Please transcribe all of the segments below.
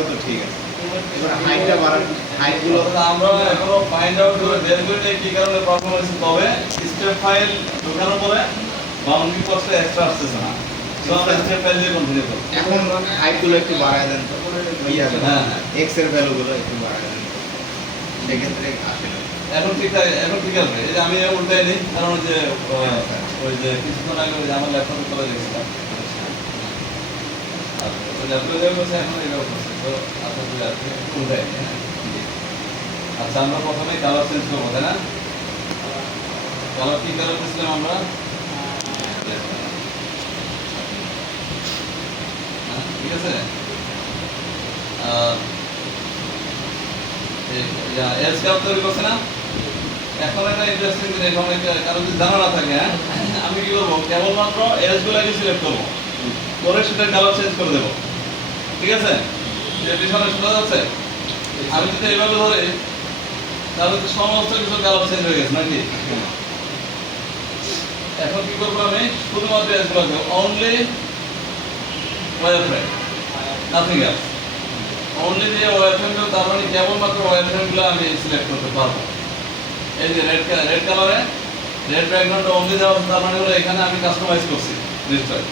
তাহলে তো ঠিক আছে। এবার হাইটটা বাড়ান, হাইটগুলো আমরা এখনো ফাইন্ড আউট করে বের করি নাই কি কারণে প্রবলেম হয়েছে। তবে স্টেপ ফাইল ঢোকানোর পরে বাউন্ডারি কস্টটা এক্সট্রা আসতেছে না, তো আমরা স্টেপ ফাইল দিয়ে কন্টিনিউ করব। এখন হাইটগুলো একটু বাড়ায় দেন তো, হ্যাঁ এক্স এর ভ্যালুগুলো একটু বাড়ায় দেন, সেক্ষেত্রে আসে না। এখন ঠিক আছে, এখন ঠিক আছে। এই যে আমি উল্টাই নিই, কারণ ওই যে ওই যে কিছুক্ষণ আগে ওই যে আমার ল্যাপটপে করে দেখছিলাম, ওই ল্যাপটপে যেভাবে করছে এখন এইভাবে করছে, তো আপনাদের উল্টাই নিই। হ্যাঁ আচ্ছা, আমরা প্রথমে কালার চেঞ্জ করবো, তাই না? কালার কি কালার দিয়েছিলাম আমরা? ঠিক আছে। এজ কালার তৈরি করছে না? এখন একটা ইন্টারেস্টিং জিনিস, অনেক কারো যদি জানা না থাকে, হ্যাঁ আমি কি করবো, কেবলমাত্র এজ গুলাকে সিলেক্ট করবো, করে সেটা কালার চেঞ্জ করে দেবো। ঠিক আছে, যে পিছনে শোনা যাচ্ছে। আমি যদি এইভাবে ধরি তাহলে তো সমস্ত কিছু কালার চেঞ্জ হয়ে গেছে নাকি? এখন কি করবো, আমি শুধুমাত্র এজ গুলাকে only wireframe, nothing else. Only যে ওয়্যারফ্রেম, তার মানে কেবলমাত্র ওয়্যারফ্রেম গুলো আমি সিলেক্ট করতে পারবো। এই যে রেড কালারে রেড ব্যাকগ্রাউন্ড অনলি দেওয়া, তার মানে হলো এখানে আমি কাস্টমাইজ করছি নিশ্চয়,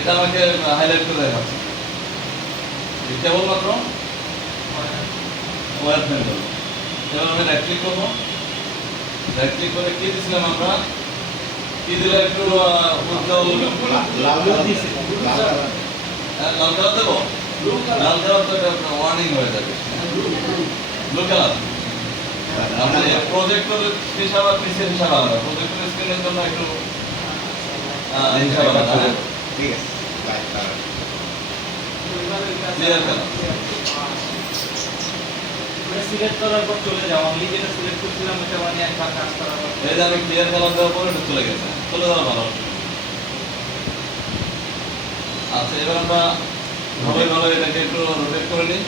এটা আমাকে হাইলাইট করে দেখাচ্ছে। কেবলমাত্র ওয়্যারফ্রেম করবো। এবার আমি রাইট ক্লিক করবো, রাইট ক্লিক করে কি দিয়েছিলাম আমরা, কি দিলে একটু উজ্জ্বল লাল কালার দিছে, লাল কালার দেবো। লাল কালার তো একটা ওয়ার্নিং হয়ে যাবে। ব্লু কালার আমাদের প্রজেক্টর হিসাব আর পিসের হিসাব আলাদা। প্রজেক্টর স্ক্রিনের জন্য একটু হিসাব আলাদা। ঠিক আছে, light colour, clear colour. Select করার পর চলে যাও, আমি যেটা সিলেক্ট করছিলাম ওটা মানে একবার কাজ করার পর এই যে আমি ক্লিয়ার কালার দেওয়ার পরে এটা চলে গেছে, চলে যাওয়া ভালো। আচ্ছা, এবার আমরা ভালো এটাকে একটু রোটেট করে নিই।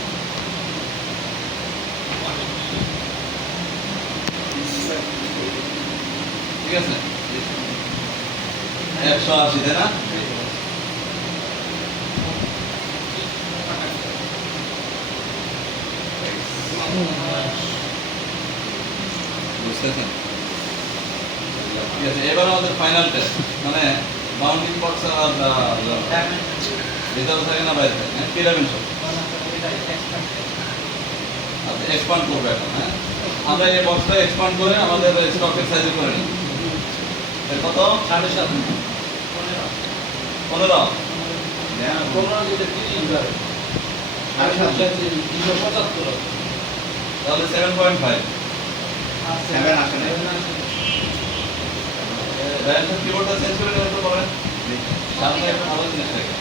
ঠিক আছে, 180, তাই না? বুঝতেছেন? ঠিক আছে, এবার আমাদের ফাইনাল টেস্ট, মানে বাউন্ডিং বক্স আর ভিতরে থাকে না বাইরে থাকে, হ্যাঁ কি ডাইমেনশন। আচ্ছা, এক্সপান্ড করবো এখন। হ্যাঁ আমরা এই বক্সটা এক্সপান্ড করে আমাদের স্টকের সাইজে করে নিই। কত? 7.5 15 তাহলে 7.5। 7 আসে না। রাইট কিবোর্ডটা চেঞ্জ করে নেবেন তো পরে, সামনে একটা ভালো জিনিস থাকে।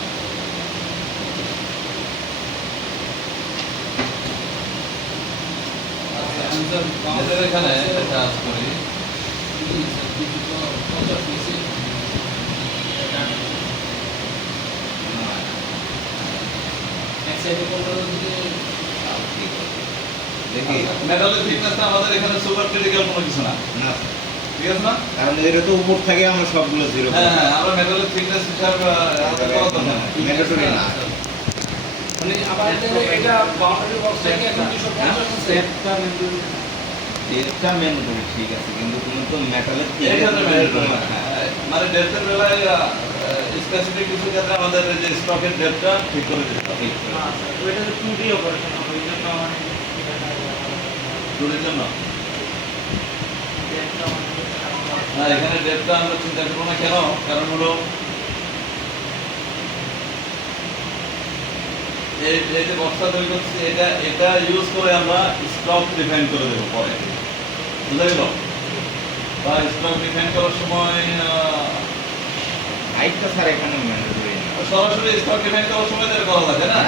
আমাদের এখানে একটা কাজ করি, দেখি মেটালের থিকনেসটা আমাদের এখানে সুপার ক্রিটিক্যাল কোনো কিছু না, না, ঠিক আছে না? কারণ এটা তো উপর থেকে আমরা সবগুলো জিরো হ্যাঁ হ্যাঁ, আমরা মেটালের থিকনেস হিসাব আমাদের করা দরকার নাই। ম্যান্ডেটরি না। মানে আবার এটা বাউন্ডারি বক্স থেকে এখন 250 আছে এটা ম্যান্ডেটরি ঠিক আছে, কিন্তু তুমি তো মেটালের এক্ষেত্রে mandatory না। মানে ডেপথের বেলায় স্পেসিফিক কিছু ক্ষেত্রে আমাদের এই যে স্টকের ডেপথটা ঠিক করে দিতে হবে। ওইটা তো 2D অপারেশন হবে, এই জন্য মানে টুরের জন্য না, এখানে ডেপথটা আমরা চিন্তা করবো না। কেন? কারণ হলো এই যে বক্সটা তৈরি করছি, এটা ইউজ করে আমরা স্টক ডিফাইন করে দেবো পরে, বুঝা গেল? বা স্টক ডিফাইন করার সময় হাইটটা স্যার এখানে ম্যান্ডেটরি না। সরাসরি স্টক ডিফাইন করার সময় তার করা লাগে না,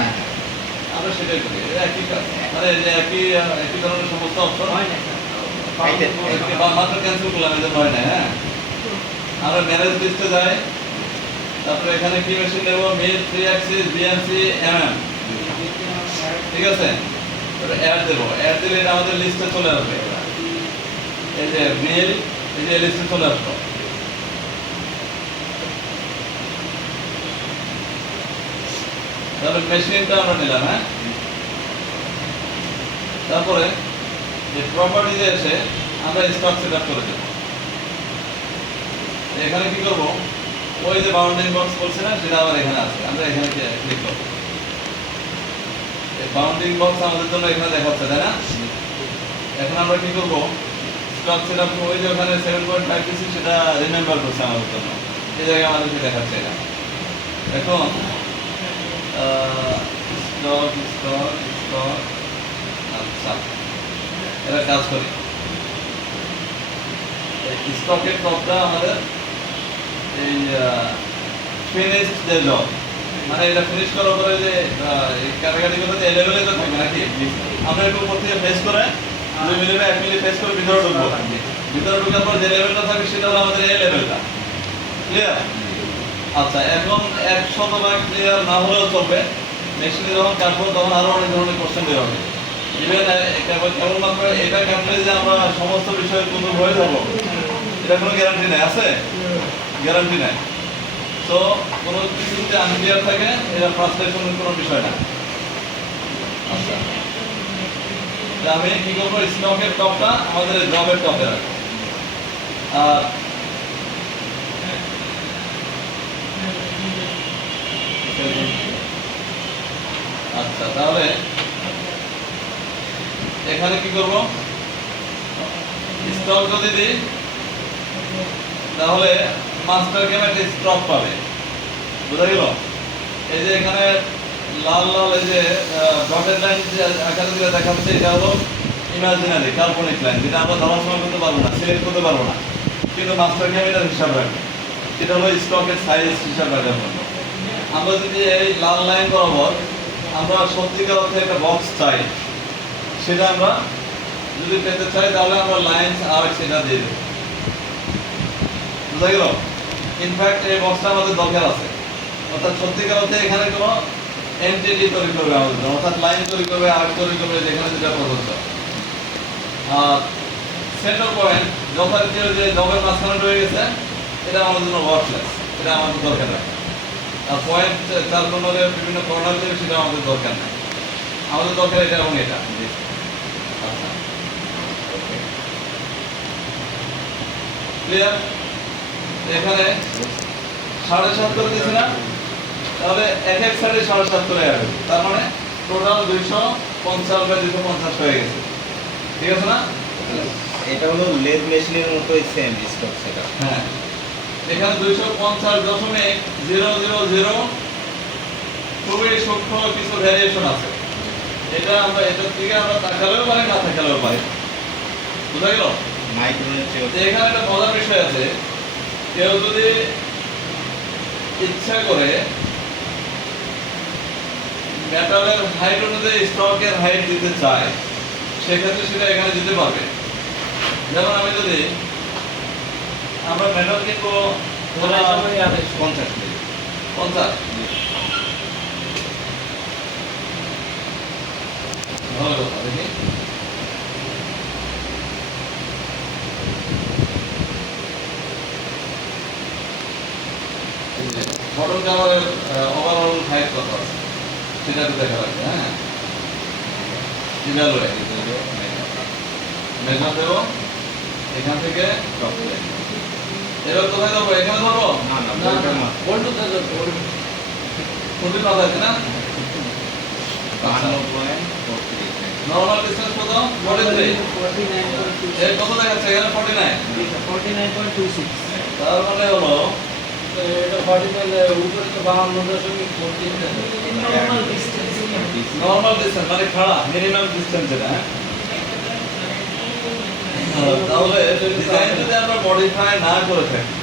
আমরা সেটাই করি। একই কাজ, মানে এই যে একই ধরনের সমস্ত অপশন হয় না মাত্র ক্যান্সেল করলাম, এই জন্য হয় না। হ্যাঁ, আমরা ম্যানেজ লিস্টে যাই, তারপরে এখানে কি মেশিন নেব, মিল 3 অ্যাক্সিস বিএনসি এমএম, ঠিক আছে। অ্যাড দেবো, অ্যাড দিলে এটা আমাদের লিস্টে চলে আসবে। এই যে মিল, এই যে লিস্টে চলে আসলো। তাহলে মেশিনটা আমরা নিলাম, হ্যাঁ তারপরে এই প্রপার্টিতে এসে আমরা স্টক সেট আপ করে দেবো। এখানে কি করব, ওই যে বাউন্ডিং বক্স বলছে না, সেটা আবার এখানে আছে, আমরা এখানে ক্লিক করব। এই বাউন্ডিং বক্স আমাদের জন্য এখানে দেখাচ্ছে, তাই না? এখন আমরা কি করব, স্টক সেট আপ ওই যে ওখানে 7.5 দিছি, সেটা রিমেম্বার করছে আমাদের জন্য, এই জায়গায় আমাদেরকে দেখাচ্ছে এটা। এখন স্টক স্টক স্টক, আচ্ছা এটা কাজ করি। স্টকের টপটা আমাদের এই ফিনিশড যে জব, মানে এটা ফিনিশ করার পরে যে কাটাকাটি করতে এলেভেলে তো থাকবে নাকি, আমরা একটু উপর থেকে ফেস করে 2 মিলি বা 1 মিলি ফেস করে ভিতরে ঢুকবো। ভিতরে ঢুকার পর যে লেভেলটা থাকবে সেটা হলো আমাদের এই লেভেলটা। ক্লিয়ার? আচ্ছা, এখন 100% ক্লিয়ার না হলেও চলবে, মেশিনে যখন কাটবো তখন আরো অনেক ধরনের কোশ্চেন বের হবে। ইভেন কেবলমাত্র এটা কাটলে যে আমরা সমস্ত বিষয়ে কোনো হয়ে যাবো এটা কোনো গ্যারান্টি নেই, আছে গ্যারান্টি নেই। তো কোনো কিছু যদি আনক্লিয়ার থাকে এটা ফ্রাস্ট্রেশনের কোনো বিষয় না। আচ্ছা, আমি কি করবো, স্টকের টপটা আমাদের জবের টপে রাখবো। আর আচ্ছা, তাহলে এখানে কি করব, স্টক যদি দিই তাহলে মাস্টার গেম একটা স্টক পাবে, বুঝা গেল? এই যে এখানে লাল লাল এই যে ডটেড লাইন যে আকারে যেটা দেখাচ্ছে, এটা হলো ইমাজিনারি কাল্পনিক লাইন, যেটা আমরা ধরার সময় করতে পারবো না, সিলেক্ট করতে পারবো না, কিন্তু মাস্টার গেম এটার হিসাব রাখবে। এটা হলো স্টকের সাইজ হিসাব রাখার জন্য। আমরা যদি এই লাল লাইন বরাবর আমরা সত্যিকার অর্থে একটা বক্স চাই, সেটা আমরা যদি পেতে চাই তাহলে আমরা লাইন আর সেটা দিয়ে দেবো, বুঝা গেল? ইনফ্যাক্ট এই বক্সটা আমাদের দরকার আছে, অর্থাৎ সত্যিকার অর্থে এখানে কোনো এন্টিটি তৈরি করবে আমাদের, অর্থাৎ লাইন তৈরি করবে, আর্ট তৈরি করবে, যেখানে যেটা প্রযোজ্য। আর সেন্টার পয়েন্ট যথারীতি যে জবের মাঝখানে রয়ে গেছে, এটা আমাদের জন্য ওয়ার্কলেস, এটা আমাদের দরকার নেই। আর পয়েন্ট 4 কর্নারে বিভিন্ন কর্নার দেবে, সেটা আমাদের দরকার নেই, আমাদের দরকার এটা এবং এটা। আচ্ছা, ক্লিয়ার? এখানে 7.5 করে দিচ্ছি না, তাহলে এক এক সাইডে 7.5 করে আসবে, তার মানে টোটাল 250 বা 250 হয়ে গেছে, ঠিক আছে না? এটা হলো লেদ মেশিনের মতোই সেম স্টক সেটআপ। হ্যাঁ, এখানে 250.000 খুবই সূক্ষ্ম কিছু ভ্যারিয়েশন আছে, এটা আমরা এটার দিকে আমরা তাকালেও পারি, না তাকালেও পারি, বুঝা গেল? মাইক্রোনের চেয়ে এখানে একটা মজার বিষয় আছে, কেউ যদি ইচ্ছা করে মেটালের হাইট অনুযায়ী স্টকের হাইট দিতে চায়, সেক্ষেত্রে সেটা এখানে দিতে পারবে। যেমন আমি যদি আমরা মেটাল কিনবো 50 মিলি। 50, ভালো কথা, দেখি বটন কাভারের ওভারঅল হাইট কত আছে সেটা একটু দেখা লাগবে। হ্যাঁ, ইভ্যালুয়েট মেজার দেবো এখান থেকে টপ লাইন। এবার কোথায় দেবো, এখানে ধরবো না না, বলটা মাত্র বল্টু তো খুবই কথা আছে না? 52.43। নরমাল ডিসটেন্স কত? 43। এর কত দেখাচ্ছে এখানে? 49। 49.26। তার মানে হলো এটা 49 উপরে তো 52.14 নরমাল ডিসটেন্স মানে খাড়া মিনিমাম ডিসটেন্স যেটা। হ্যাঁ, তাহলে ডিজাইন যদি আমরা মডিফাই না করে থাকি,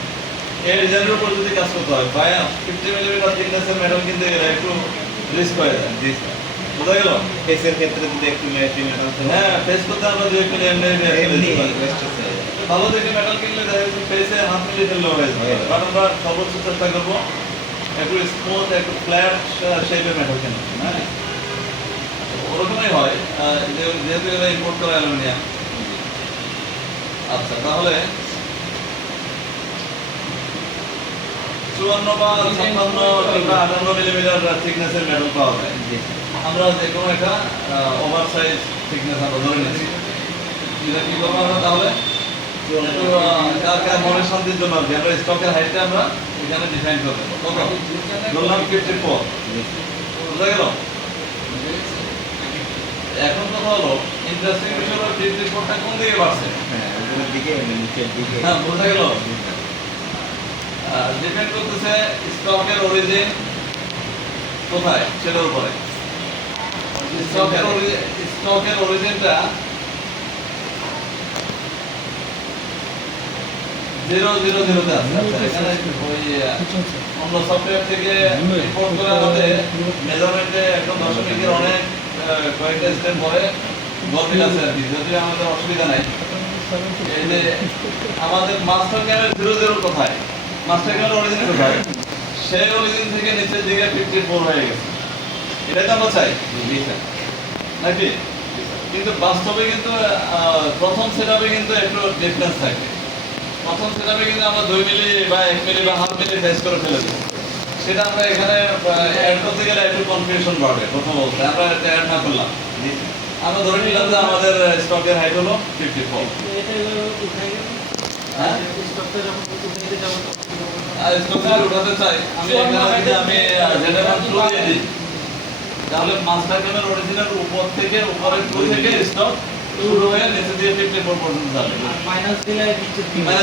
এই ডিজাইনের উপর যদি কাজ করতে হয়, 50 মিলিমিটার থিকনেসের মেটাল কিনতে গেলে একটু রিস্ক হয়ে যায়। জি বুঝা গেল? ফেসের ক্ষেত্রে যদি একটু মেটাল হ্যাঁ, ফেস করতে আমরা 2 কিলো এমনি এমনি পারি। ভালো দেখে মেটাল কিনলে দেখা যাচ্ছে ফেসে হাত মিলিয়ে ফেললে হয়ে যাবে। বাট আমরা সর্বোচ্চ চেষ্টা করবো একটু স্মুথ, একটু ফ্ল্যাট শেপের মেটাল কেনা। হ্যাঁ, ওরকমই হয় যেহেতু এগুলো ইম্পোর্ট করা অ্যালুমিনিয়াম। আচ্ছা, তাহলে 54 বা 56 কিংবা 58 মিলিমিটার থিকনেসের মেটাল পাওয়া যায়। আমরা যে কোনো একটা ওভার সাইজ থিকনেস আমরা ধরে নিচ্ছি। এটা কি করবো আমরা তাহলে একটু কার কার মনের শান্তির জন্য আর কি আমরা স্টকের হাইটটা আমরা এখানে ডিফাইন করবো। কত ধরলাম 54, বুঝা গেল? এখন কথা হলো ইন্টারেস্টিং বিষয় হলো 54টা কোন দিকে বাড়ছে? হ্যাঁ উপরের দিকে নিচের দিকে। হ্যাঁ বোঝা গেল? ডিপেন্ড করতেছে স্টকের অরিজিন কোথায় সেটার উপরে। স্টকের অরিজিনটা 000 তে আছে। আচ্ছা এখানে ওই অন্য সফটওয়্যার থেকে রিপোর্ট করে আমাদের মেজারমেন্টে একদম দশমিকের অনেক কয়েকটা স্টেপ পরে গল্পিল আছে আর কি, যদিও আমাদের অসুবিধা নাই। এই যে আমাদের মাস্টার ক্যামের 00 কোথায়, মাস্টার ক্যামের অরিজিন কোথায়, সেই অরিজিন থেকে নিচের দিকে 54 হয়ে গেছে। এটাই তো আমরা চাই নাকি? কিন্তু বাস্তবে কিন্তু প্রথম সেটআপে কিন্তু একটু ডিফারেন্স থাকে। প্রথম সেটআপে কিন্তু আমরা 2 মিলি বা 1 মিলি বা হাফ মিলি ফেস করে ফেলে দিই। সেটা আমরা এখানে অ্যাড করতে গেলে একটু কনফিউশন বাড়বে প্রথম অবস্থায়। আমরা এটা অ্যাড না করলাম, আমরা ধরে নিলাম যে আমাদের স্টকের হাইট হলো 54। হ্যাঁ আর স্টকের উঠাতে চাই আমি এখানে যদি আমি জেনারেল ট্রু দিয়ে দিই তাহলে মাস্টার ক্যামের অরিজিনাল উপর থেকে উপরের ট্রু থেকে স্টক শুরু হয়ে নিচে দিয়ে 54 পর্যন্ত যাবে। মাইনাস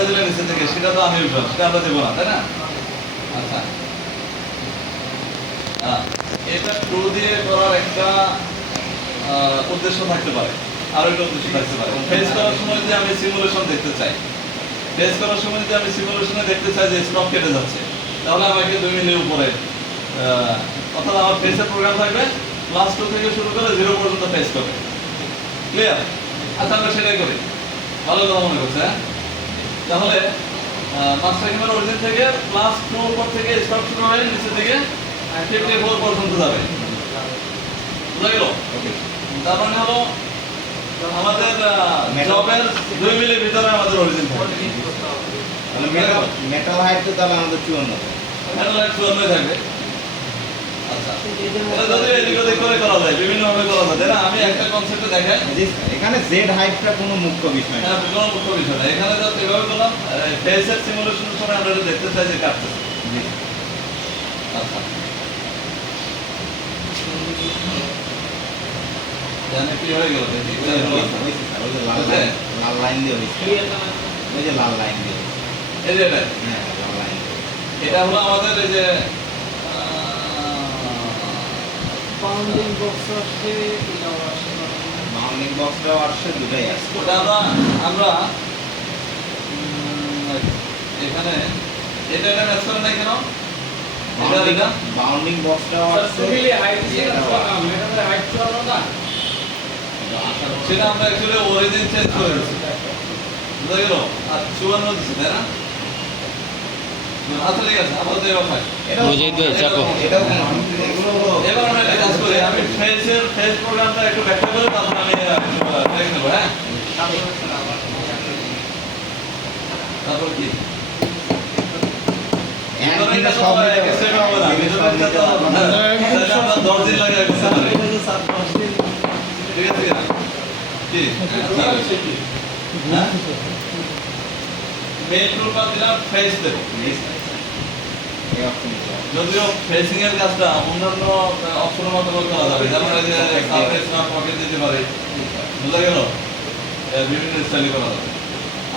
দিলে নিচে থেকে সেটা তো আমি উঠাবো, সেটা আমরা দেবো না, তাই না? আচ্ছা এটা ট্রু দিয়ে করার একটা উদ্দেশ্য থাকতে পারে, আরো একটা উদ্দেশ্য থাকতে পারে। ফেস করার সময় যে আমি সিমুলেশন দেখতে চাই, ফেস করার সময় যদি আমি সিমুলেশনে দেখতে চাই যে স্টক কেটে যাচ্ছে, তাহলে আমাকে 2 মিলির উপরে অর্থাৎ আমার ফেসের প্রোগ্রাম থাকবে ক্লাস 2 থেকে শুরু করে 0 পর্যন্ত ফেস করবে। ক্লিয়ার? আচ্ছা আমরা সেটাই করি, ভালো কথা মনে করছে। হ্যাঁ তাহলে মাস্টার ক্যামের অরিজিন থেকে ক্লাস 2 উপর থেকে স্টক শুরু হয়ে নিচের দিকে 54 পর্যন্ত যাবে। বুঝা গেল? তার মানে হলো আমাদের জবের 2 মিলির ভিতরে আমাদের অরিজিন থাকবে। মানে মেটাল হাইট তো তাহলে আমাদের 54। মেটাল হাইট 54 থাকবে। আচ্ছা এটা যদি এদিক ওদিক করে করা যায়, বিভিন্ন ভাবে করা যায়, তাই না? আমি একটা কনসেপ্টে দেখাই। জি স্যার, এখানে জেড হাইটটা কোনো মুখ্য বিষয় না। হ্যাঁ কোনো মুখ্য বিষয় না। এখানে তো এভাবে করলাম ফেসের সিমুলেশনের সময় আমরা এটা দেখতে চাই যে কাটছে। জি আচ্ছা জানে কি হয়ে গেল দেখি হয়েছে স্যার, ওই যে লাল লাইন দিয়ে হয়েছে, ওই যে লাল লাইন দিয়ে হয়েছে। এই যে এটা হ্যাঁ লাল লাইন দিয়ে। এটা হলো আমাদের এই যে বাউন্ডিং বক্স আসছে, এটাও আসছে। বাউন্ডিং বক্সটাও আসছে, দুটাই আসছে। ওটা আমরা এখানে এটা ম্যাচ করে নাই কেন? এটা বাউন্ডিং বক্সটাও আসছে, সুবিলি হাইট দিয়ে মেটালের হাইট চুয়ান্ন না, সেটা আমরা অ্যাকচুয়ালি অরিজিন চেঞ্জ করে দিয়েছি। বুঝা গেল? আর 54 দিছি, তাই না? আচ্ছা ঠিক আছে, আমাদের এবার থাক। এটাও কোনো এগুলো হলো এবার আমরা একটা কাজ করি, আমি ফেস প্রোগ্রামটা একটু ব্যাখ্যা করে তারপর আমি দেখে নেবো। হ্যাঁ তারপর কি একদিনে সব যদিও ফেসিং এর কাজটা অন্যান্য অপশনের মাধ্যমে করা যাবে, যেমন এই যে সারফেস না পকেট দিতে পারে, বুঝা গেল? বিভিন্ন স্টাইলে করা যাবে।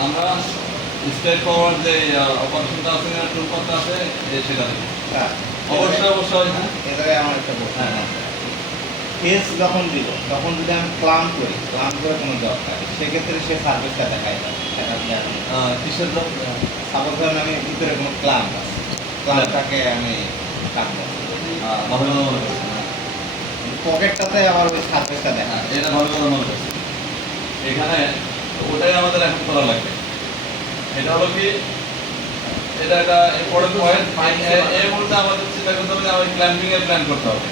আমরা স্ট্রেট ফরওয়ার্ড যে অপারেশনটা আছে না, টুল পাতা আছে, সেটা দেখি অবশ্যই অবশ্যই। হ্যাঁ এটারে আমার একটা প্রশ্ন আছে। ফেস যখন দিল তখন যদি আমি ক্লাম করে কোনো দরকার, সেক্ষেত্রে সে সার্ভিসটা দেখায় না। কিসের জন্য? সাপোজ ধরেন আমি ভিতরে কোনো ক্লাম আছে, ক্লামটাকে আমি কাটবো, ভালো কথা মনে করছি। পকেটটাতে আবার ওই সার্ভিসটা দেখায়। এটা ভালো কথা মনে করছি। এখানে ওটাই আমাদের এখন করা লাগবে। এটা হলো কি, এটা একটা ইম্পর্টেন্ট পয়েন্ট। এই মুহূর্তে আমাদের চিন্তা করতে হবে যে আমাদের ক্ল্যাম্পিং এর প্ল্যান করতে হবে।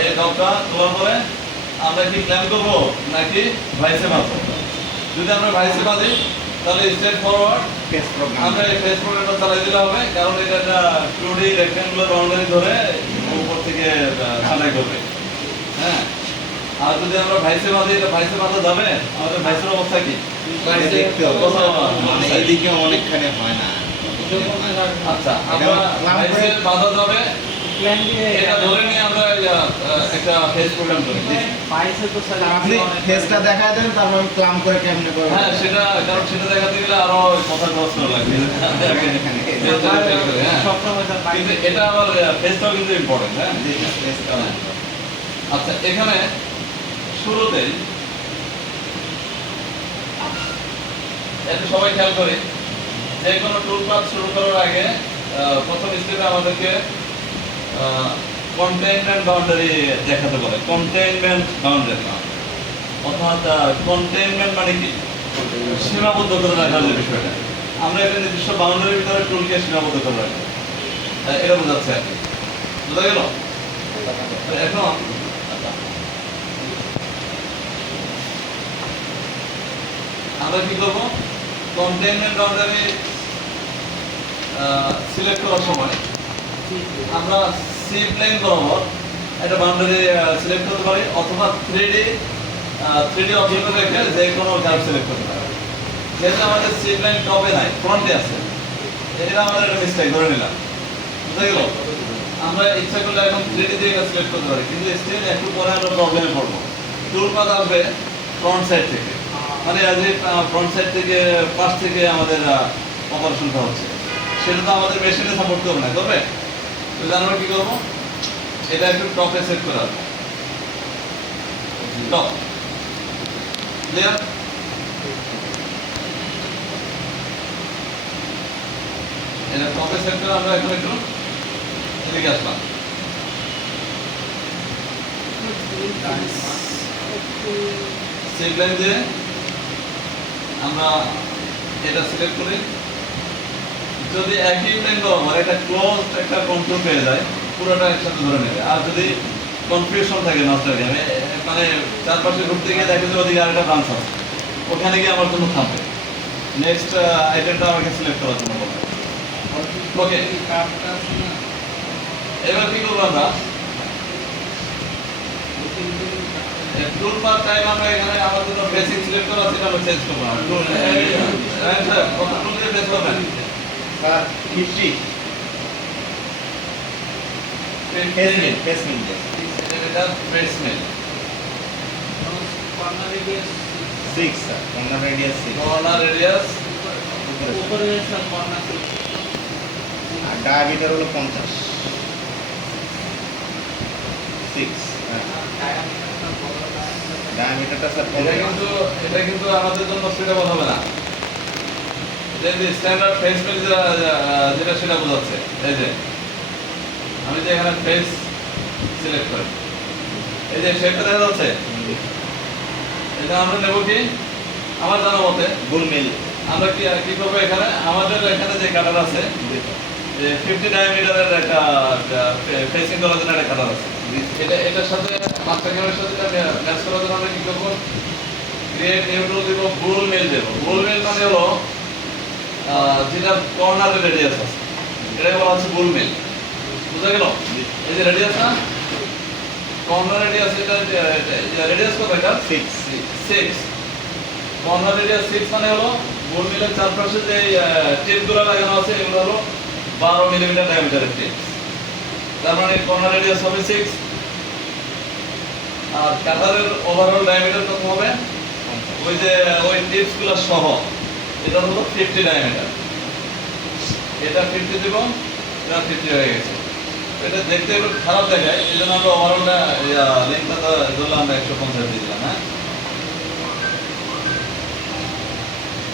এই ডগটা তোলার পরে আমরা কি প্ল্যান করব নাকি ভাইসে বাঁধবো? যদি আমরা ভাইসে বাঁধি তাহলে স্ট্রেট ফরওয়ার্ড ফেস প্রোগ্রাম আমরা এই ফেস প্রোগ্রামটা চালাই দিলে হবে, কারণ এটা একটা 2D রেক্ট্যাঙ্গুলার বাউন্ডারি ধরে উপর থেকে ছাঁটাই করবে। হ্যাঁ, আর যদি আমরা ভাইসে বাঁধি, এটা ভাইসে বাঁধা যাবে? আমাদের ভাইসের অবস্থা কি? এটা দেখতে হবে। মানে এইদিকে অনেকখানি হয় না। আচ্ছা, আমরা ক্লাম করে- ভাইসে বাঁধা যাবে, প্ল্যান দিয়ে এটা ধরে নিয়ে আমরা একটা ফেস প্রোগ্রাম করি। পাইছে তো স্যার আপনি ফেসটা দেখা দেন, তারপর আমি ক্লাম করে কেমনে করে হ্যাঁ, সেটা কারণ সেটা দেখাতে গেলে আরো কথা খরচ করা লাগবে। হ্যাঁ, সবসময় স্যার কিন্তু পাইছে এটা আবার ফেসটাও কিন্তু ইম্পর্টেন্ট। হ্যাঁ, আচ্ছা, এখানে শুরুতেই এটা সবাই খেয়াল করি, যে কোনো টুল পাথ শুরু করার আগে প্রথম স্টেপে আমাদেরকে কন্টেইনমেন্ট বাউন্ডারি দেখাতে বলে। কন্টেইনমেন্ট বাউন্ডারি অর্থাৎ কন্টেইনমেন্ট মানে কি? সীমাবদ্ধ করে রাখার যে বিষয়টা, আমরা একটা নির্দিষ্ট বাউন্ডারির ভিতরে টুলকে সীমাবদ্ধ করে রাখবো, এটা বোঝাচ্ছে আর কি। বোঝা গেল? এখন আমরা কি করবো? কন্টেইনমেন্ট বাউন্ডারি সিলেক্ট করার সময় আমরা সি প্লেন বরাবর একটা বাউন্ডারি সিলেক্ট করতে পারি, অথবা 3D অবজেক্ট রেখে যে কোনো কার্ভ সিলেক্ট করতে পারি। যেহেতু আমাদের সি প্লেন টপে নাই, ফ্রন্টে আছে, এটা আমাদের একটা মিস্টেক ধরে নিলাম। বুঝা গেল? আমরা ইচ্ছা করলে এখন 3D দিয়ে এটা সিলেক্ট করতে পারি, কিন্তু স্টিল একটু পরে আমরা প্রবলেমে পড়বো। টুল পাথ আসবে ফ্রন্ট সাইড থেকে, মানে আজ ফ্রন্ট সাইড থেকে পাশ থেকে আমাদের অপারেশনটা হচ্ছে, সেটা তো আমাদের মেশিনে সাপোর্ট করবে না, করবে? তাহলে আমরা কি করবো? এটা একটু টপে সেট করা হবে। Top clear? এটা টপে সেট করে আমরা এখন একটু এদিকে আসলাম। সেভ লাইন দিয়ে আমরা এটা সিলেক্ট করি। যদি একই প্লেন বরাবর একটা ক্লোজ একটা কন্ট্রোল পেয়ে যায়, পুরোটা একসাথে ধরে নেবে। আর যদি কনফিউশন থাকে মাস্টার গেমে, মানে চারপাশে ঘুরতে গিয়ে দেখে যে ওদিকে আরেকটা ব্রাঞ্চ আছে, ওখানে গিয়ে আমার জন্য থামবে, নেক্সট আইটেমটা আমাকে সিলেক্ট করার জন্য বলবে। ওকে, এবার কি করবো আমরা? টুল পাথ টাইম আমরা এখানে আমার জন্য বেসিক সিলেক্ট করা আছে, এটা আমরা চেঞ্জ করবো না। টুল স্যার কত টুল দিয়ে বেস করবেন? স্যার 50 ফেস মিল এটা placement 6 sir, corner radius 6 corner radius উপরে স্যার কর্নার আর ডায়ামিটার হলো 50 6 ডায়ামিটারটা স্যার এটা কিন্তু আমাদের জন্য সুইটেবল হবে না। যে স্ট্যান্ডার্ড ফেস মিল যেটা সেটা বোঝাচ্ছে। এই যে আমি যে এখানে ফেস সিলেক্ট করি, এই যে শেপটা দেখা যাচ্ছে, এটা আমরা নেব কি? আমার জানা মতে গোল মিল আমরা কি করবো? এখানে আমাদের এখানে যে কাটার আছে, যে 50 ডায়ামিটারের একটা ফেসিং করার জন্য একটা কাটার আছে, এটার সাথে মাস্টার ক্যামেরার সাথে ম্যাচ করার জন্য আমরা কি করবো? ক্রিয়েট নিউট্রাল দিব, গোল মিল দেব। গোল মিল মানে হলো যেটা কর্নারের রেডিয়াস আছে, এটাকে বলা হচ্ছে গোল মিল। বুঝা গেল? এই যে রেডিয়াস না, কর্নার রেডিয়াস, এটা রেডিয়াস কত? এটা 6 কর্নার রেডিয়াস 6 মানে হলো গোল মিলের চারপাশে যে টিপগুলো লাগানো আছে, এগুলো হলো 12 মিলিমিটার ডায়ামিটারের টিপ। তার মানে কর্নার রেডিয়াস হবে 6, আর কাটারের ওভারঅল ডায়ামিটার কত হবে? ওই যে ওই টিপসগুলো সহ এটা হলো 50 ডায়ামিটার। এটা 50 দিব, এটা 50 হয়ে গেছে। এটা দেখতে একটু খারাপ দেখায়, এই জন্য আমরা ওভারঅলটা লেন্থটা ধরলাম আমরা 150 দিয়ে দিলাম। হ্যাঁ,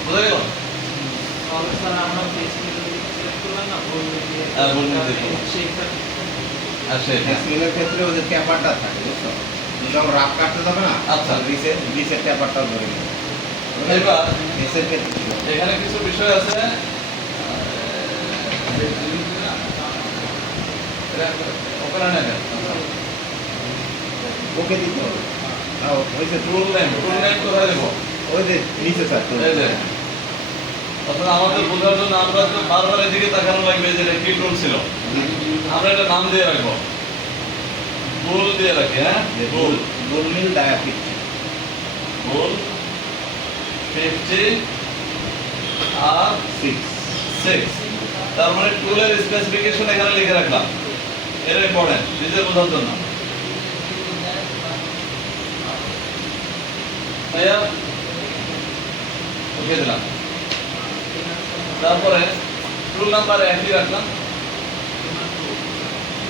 বুঝা গেল? তাহলে স্যার আমরা ফেস মিল সিলেক্ট করলাম না, গোল মিল দিয়ে গোল মিল দিয়ে শেপটা আসে। ফেস মিলের ক্ষেত্রে ওদের ট্যাপারটা থাকে, বুঝছো? যখন রাফ কাটতে যাবে না, আচ্ছা। রিসেট ট্যাপারটাও ধরে নেবে। এবার ফেসের ক্ষেত্রে কি হবে? এখানে কিছু বিষয় আছে, ওপেন না কেন? ওকে দিতে হবে। ওই যে টুল নেম কোথায় দেবো? ওই যে নিচে স্যার, এই যে অর্থাৎ আমাদের বোঝার জন্য আমরা তো বারবার এদিকে তাকানো লাগবে যে এটা কি টুল ছিল, আমরা এটা নাম দিয়ে রাখবো। বুল দিয়ে রাখি, হ্যাঁ বুল বুল মিল ডায়া 50 বুল 50 আর 6 তার মানে টুলের স্পেসিফিকেশন এখানে লিখে রাখলাম, এটা ইম্পর্টেন্ট নিজে বোঝার জন্য। ভাইয়া ওকে দিলাম, তারপরে টুল নাম্বার একই রাখলাম,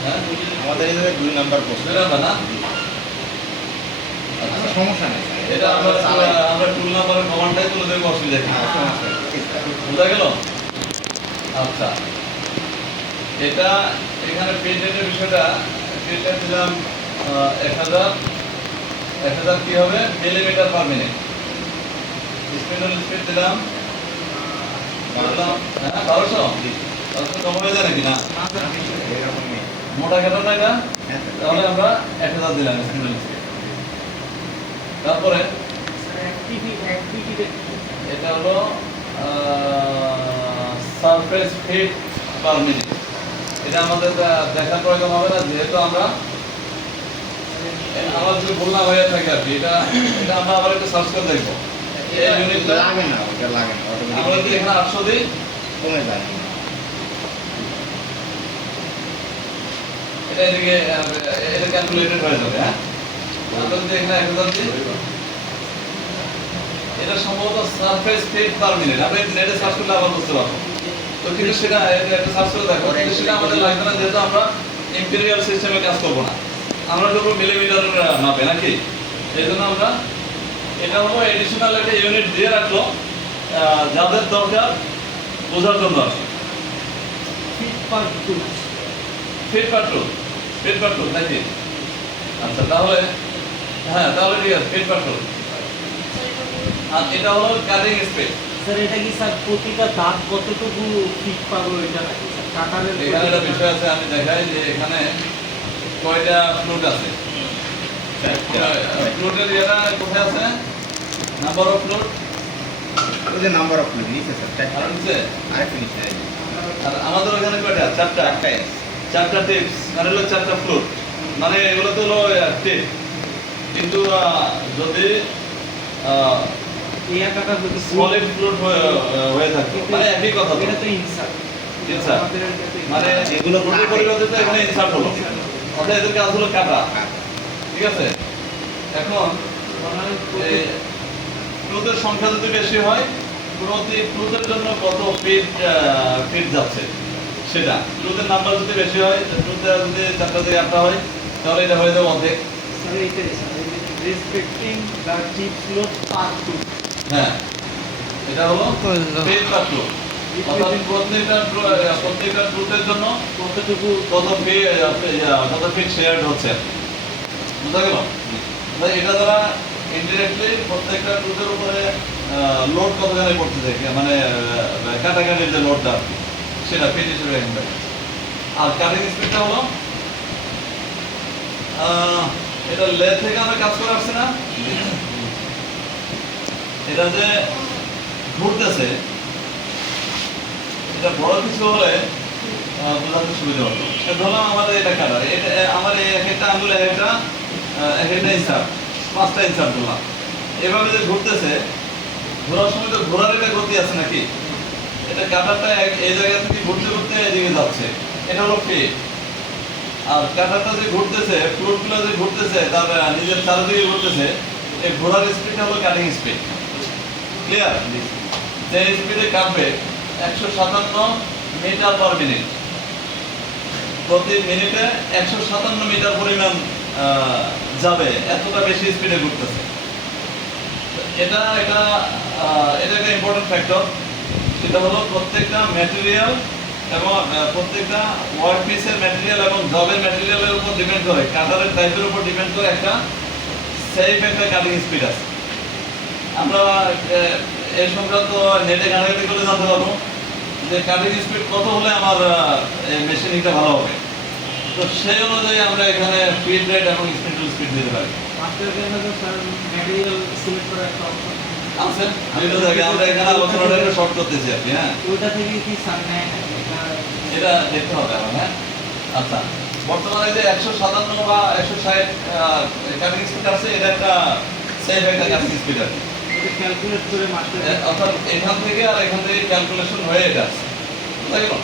হ্যাঁ আমাদের এখানে 2 নাম্বার প্রশ্ন। দুই নাম্বার না, আচ্ছা, সমস্যা নেই এটা আমরা টুল নাম্বারের কমান্ডটাই তুলে দেবো, অসুবিধা কি হ্যাঁ, সমস্যা নেই, ঠিক আছে। বোঝা গেল? আচ্ছা, এটা এখানে পেটেন্টের বিষয়টা পেটেন্ট দিলাম 1000 কি হবে মিলিমিটার পার মিনিট, স্পিডল স্পিড দিলাম বললাম হ্যাঁ 1200 কম হয়ে যায় নাকি না? এরকমই। মোটা কেন না এটা, হ্যাঁ, তাহলে আমরা 1000 দিলাম স্পিডল স্পিড। তারপরে এটা হলো সারফেস ফিট পার মিনিট, এটা আমাদের দেখার প্রয়োজন হবে না, যেহেতু আমরা আমার যদি ভুল না হয়ে থাকে আর কি, এটা এটা আমরা আবার একটু সার্চ করে দেখবো এই ইউনিটটা লাগে না, ওটা লাগে না, আমরা যদি অটোমেটিক এখানে 800 দিই কমে যায়। এটা এদিকে এটা ক্যালকুলেটেড হয়ে যাবে, হ্যাঁ আমরা যদি এখানে 1000 দিই এটা সম্ভবত সারফেস ফিট পার মিনিট, আমরা নেটে সার্চ করলে আবার বুঝতে পারবো। তো কিন্তু সেটা একটা সার্চ করে দেখো, কিন্তু সেটা আমাদের লাগবে না, যেহেতু আমরা ইম্পেরিয়াল সিস্টেমে কাজ করবো না, আমরা করবো মিলিমিটার মাপে নাকি। এই জন্য আমরা এটা হলো এডিশনাল একটা ইউনিট দিয়ে রাখলো যাদের দরকার বোঝার জন্য আর কি। ফিট পার টুল নাকি? আচ্ছা তাহলে হ্যাঁ তাহলে ঠিক আছে, ফিট পার টুল। আর এটা হলো কাটিং স্পিড। স্যার এটা কি স্যার প্রতিটা দাঁত কতটুকু ফিট পাবো এটা নাকি স্যার কাটারের এখানে একটা বিষয় আছে, আমি দেখাই যে এখানে কয়টা ফ্লুট আছে। ফ্লুটের এটা কোথায় আছে, নাম্বার অফ ফ্লুট ওই যে নাম্বার অফ প্লেট নিচে স্যার, আর চারটা নিচে, আরেকটা নিচে আছে। আর আমাদের ওখানে কয়টা, চারটা চারটা টিপস, মানে হলো চারটা ফ্লুট, মানে এগুলো তো হলো টিপ, কিন্তু যদি এয়া কাটা যদি সলিড ফ্লুট হয়ে থাকে মানে একই কথা তো। এটা তো ইনসার্ট Insert। আমাদের এটাতে মানে এগুলো ফ্লুটের কাটে। পরিবর্তে তো এখানে ইনসার্ট হলো, অর্থাৎ এদের কাজ হলো কাটা, ঠিক আছে। এখন এই ফ্লুটের সংখ্যা যদি বেশি হয়, প্রতি ফ্লুটের জন্য কত ফিট যাচ্ছে সেটা, ফ্লুটের নাম্বার যদি বেশি হয়, ফ্লুটে যদি 4টা থেকে 8টা হয়, তাহলে এটা হয়ে যাবে অর্ধেক। স্যার এইটাই স্যার রেসপেক্টিং দা টিপ ফ্লোট পার টু হ্যাঁ এটা হলো ফিট পার ফ্লুট, অর্থাৎ প্রত্যেকটা ফ্লুটের জন্য কতটুকু কত ফিট শেয়ার হচ্ছে, বুঝা গেল? তাই এটা দ্বারা ইনডিরেক্টলি প্রত্যেকটা ফ্লুটের উপরে লোড কতখানি পড়তে থাকে, মানে কাটাকাটির যে লোডটা সেটা ফিট হিসেবে এখানে থাকে। আর কাটিং স্পিডটা হলো এটা লেথ থেকে আমরা কাজ করে আসছি না, এটা যে ঘুরতেছে, এটা বড় কিছু হলে বোঝাতে সুবিধা হতো। ধরলাম আমাদের এটা কাটা, এটা আমার এই এক একটা আঙুলে এক একটা ইনসার্ট, 5টা ইনসার্ট ধরলাম, এভাবে যে ঘুরতেছে, ঘোরার সময় তো ঘোরার একটা গতি আছে নাকি, এটা কাটারটা এই জায়গা থেকে ঘুরতে ঘুরতে এদিকে যাচ্ছে, এটা হলো ফিট। আর কাটারটা যে ঘুরতেছে, ফ্লুটগুলো যে ঘুরতেছে তার নিজের চারিদিকে ঘুরতেছে, এই ঘোরার স্পিডটা হলো কাটিং স্পিড। ক্লিয়ার? যে স্পিডে কাটবে 157 মিটার পার মিনিট, প্রতি মিনিটে 157 মিটার পরিমাণ যাবে, এতটা বেশি স্পিডে ঘুরতেছে। এটা এটা এটা একটা ইম্পর্টেন্ট ফ্যাক্টর, সেটা হলো প্রত্যেকটা ম্যাটেরিয়াল এবং প্রত্যেকটা ওয়ার্ক পিসের ম্যাটেরিয়াল এবং জবের ম্যাটেরিয়ালের উপর ডিপেন্ড করে, কাটারের টাইপের উপর ডিপেন্ড করে একটা সেফ একটা কাটিং স্পিড আছে। আমরা এই সংক্রান্ত নেটে ঘাটাঘাটি করে জানতে পারবো যে কাটিং স্পিড কত হলে আমার মেশিনিংটা ভালো হবে। তো সেই অনুযায়ী আমরা এখানে ফিড রেট এবং স্পিড দিতে পারি। মাস্টার কেন তো স্যার ম্যাটেরিয়াল সিলেক্ট করার একটা অপশন আছে দুইটা জায়গায়, আমরা এখানে আলোচনাটা একটু শর্ট করতেছি আর কি। হ্যাঁ ওটা থেকে কি স্যার নেয় না এটা দেখতে হবে আমার, হ্যাঁ আচ্ছা, বর্তমানে যে 157 বা 160 কাটিং স্পিড আছে, এটা একটা সেফ একটা কাটিং স্পিড আছে। এটা ক্যালকুলেট করে মাস্টার অর্থাৎ এখান থেকে আর এখান থেকে ক্যালকুলেশন হয়ে এটা আছে, বুঝতে গেল?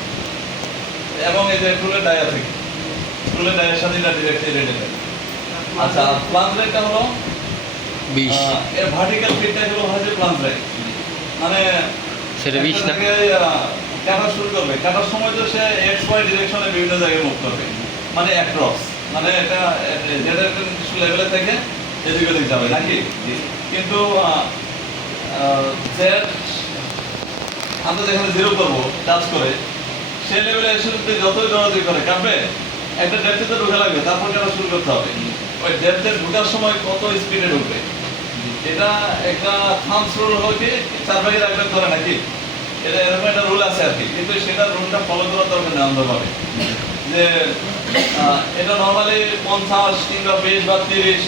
এবং এই যে টুলের ডায়া থেকে, টুলের ডায়ার সাথে এটা ডিরেক্টলি রিলেটেড। আচ্ছা, প্লাঞ্জ রেটটা হলো 20 এর ভার্টিক্যাল ফিটটা হলো হচ্ছে প্লাঞ্জ রেট, মানে সেটা 20 না? কাটা শুরু করবে, কাটার সময় তো সে এক্স ওয়াই ডিরেকশনে বিভিন্ন জায়গায় মুভ করবে, মানে অ্যাক্রস, মানে এটা যেটা একটা নির্দিষ্ট লেভেলে থেকে এদিকে ওদিক যাবে নাকি? কিন্তু জেড আমরা যেখানে জিরো করবো টাচ করে, সেই লেভেলে এসে যদি যতই দৌড়াদৌড়ি করে কাটবে, একটা ডেপথে তো ঢোকা লাগবে, তারপর কাটা শুরু করতে হবে। ওই ডেপথে ঢোকার সময় কত স্পিডে ঢুকবে, এটা একটা থাম্বস রুল হলো কি 4/1 ধরে নাকি, এটা এরকম একটা রুল আছে আর কি, কিন্তু সেটা রুলটা ফলো করার দরকার নেই অন্ধভাবে, যে এটা নর্মালি 50 কিংবা 20 বা 30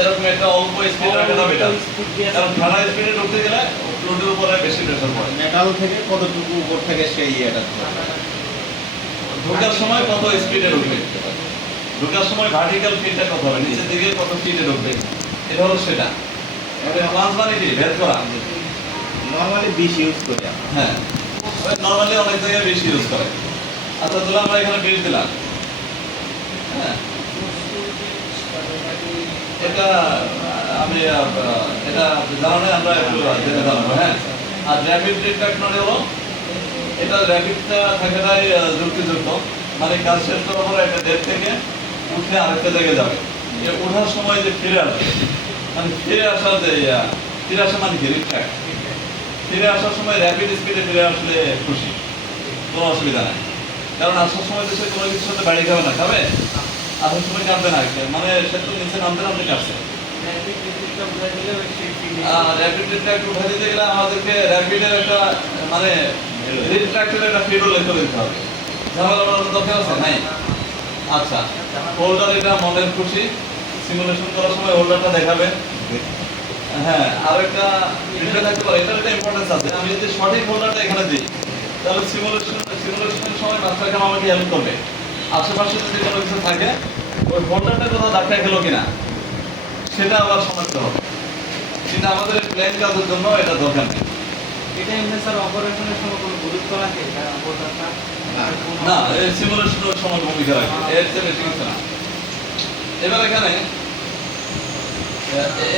এরকম একটা অল্প স্পিড রাখাটা বেটার, কারণ ঠান্ডা স্পিডে ঢুকতে গেলে ফ্লুইডের উপরে বেশি প্রেসার পড়ে। মেটাল থেকে কতটুকু উপর থেকে সেই এটা ঢোকার সময় কত স্পিডে ঢুকবে, ঢোকার সময় ভার্টিক্যাল ফিটটা কত হবে, নিচের দিকে কত ফিটে ঢুকবে, এটা হলো সেটা। প্লাস মানে কি ভেদ করা, নর্মালি 20 ইউজ করি আমরা। হ্যাঁ নর্মালি অনেক জায়গায় বেশি ইউজ করে। আচ্ছা তাহলে আমরা এখানে 20 দিলাম, হ্যাঁ এটা আমি এটা জানানো আমরা একটু জেনে জানাবো, হ্যাঁ। আর র্যাপিড রিট্রাক্ট মানে হলো, এটা র্যাপিডটা থাকাটাই যুক্তিযুক্ত, মানে কাজ শেষ করার পরে একটা ডেট থেকে উঠে আরেকটা জায়গায় যাবে, ওঠার সময় যে ফিরে আসবে, মানে ফিরে আসার যে ফিরে আসা মানে কি রিট্রাক্ট, ফিরে আসার সময় র্যাপিড স্পিডে ফিরে আসলে খুশি, কোনো অসুবিধা নাই, কারণ আসার সময় তো সে কোনো কিছুর সাথে বাড়ি খাবে না, খাবে আসার সময় কাটবে না, মানে সে তো নিচে নামতে নামতে কাটছে। র্যাপিড রিট্রাক্ট উঠে দিতে গেলে আমাদেরকে র্যাপিডের একটা মানে রিট্রাক্টের একটা ফিডও লিখে দিতে হবে, ঝামেলা করার দরকার আছে নাই। আচ্ছা, হোল্ডার এটা মনের খুশি, সিমুলেশন করার সময় হোল্ডারটা দেখাবে। হ্যাঁ, আর একটা বিষয় থাকতে পারে, এটার একটা ইম্পর্টেন্স আছে, আমি যদি সঠিক হোল্ডারটা এখানে দিই তাহলে সিমুলেশনের সময় মাস্টার কেন আমাকে হেল্প করবে, আশেপাশে যদি কোনো কিছু থাকে ওই হোল্ডারটা কোথাও ধাক্কা খেলো কিনা সেটা আবার শনাক্ত হবে, কিন্তু আমাদের প্ল্যান কাজের জন্য এটা দরকার নেই। এটা এমনি স্যার অপারেশনের সময় কোনো গুরুত্ব রাখে না, এই সিমুলেশনের সময় ভূমিকা রাখে, এর চেয়ে বেশি কিছু না। এবার এখানে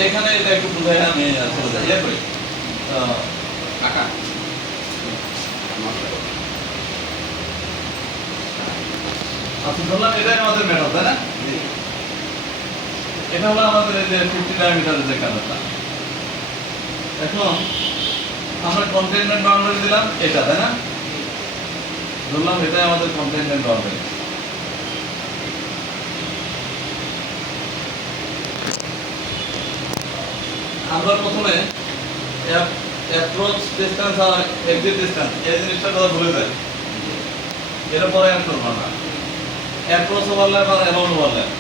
এখানে এটা একটু বুঝাই আমি চলে যাই, ইয়ে করি কাকা আচ্ছা ধরলাম এটাই আমাদের মেটাল, তাই না? এটা হলো আমাদের এই যে 50 ডায়ামিটারের যে কাটারটা। এখন আমরা কন্টেইনমেন্ট বাউন্ডারি দিলাম এটা, তাই না? ধরলাম এটাই আমাদের কন্টেইনমেন্ট বাউন্ডারি। আমরা প্রথমে অ্যাপ্রোচ ডিসটেন্স আর এক্সিট ডিসটেন্স এই জিনিসটা কথা ভুলে যাই, এর পরে আর করবো না। অ্যাপ্রোচ ওভারল্যাপ আর অ্যালাউন ওভারল্যাপ,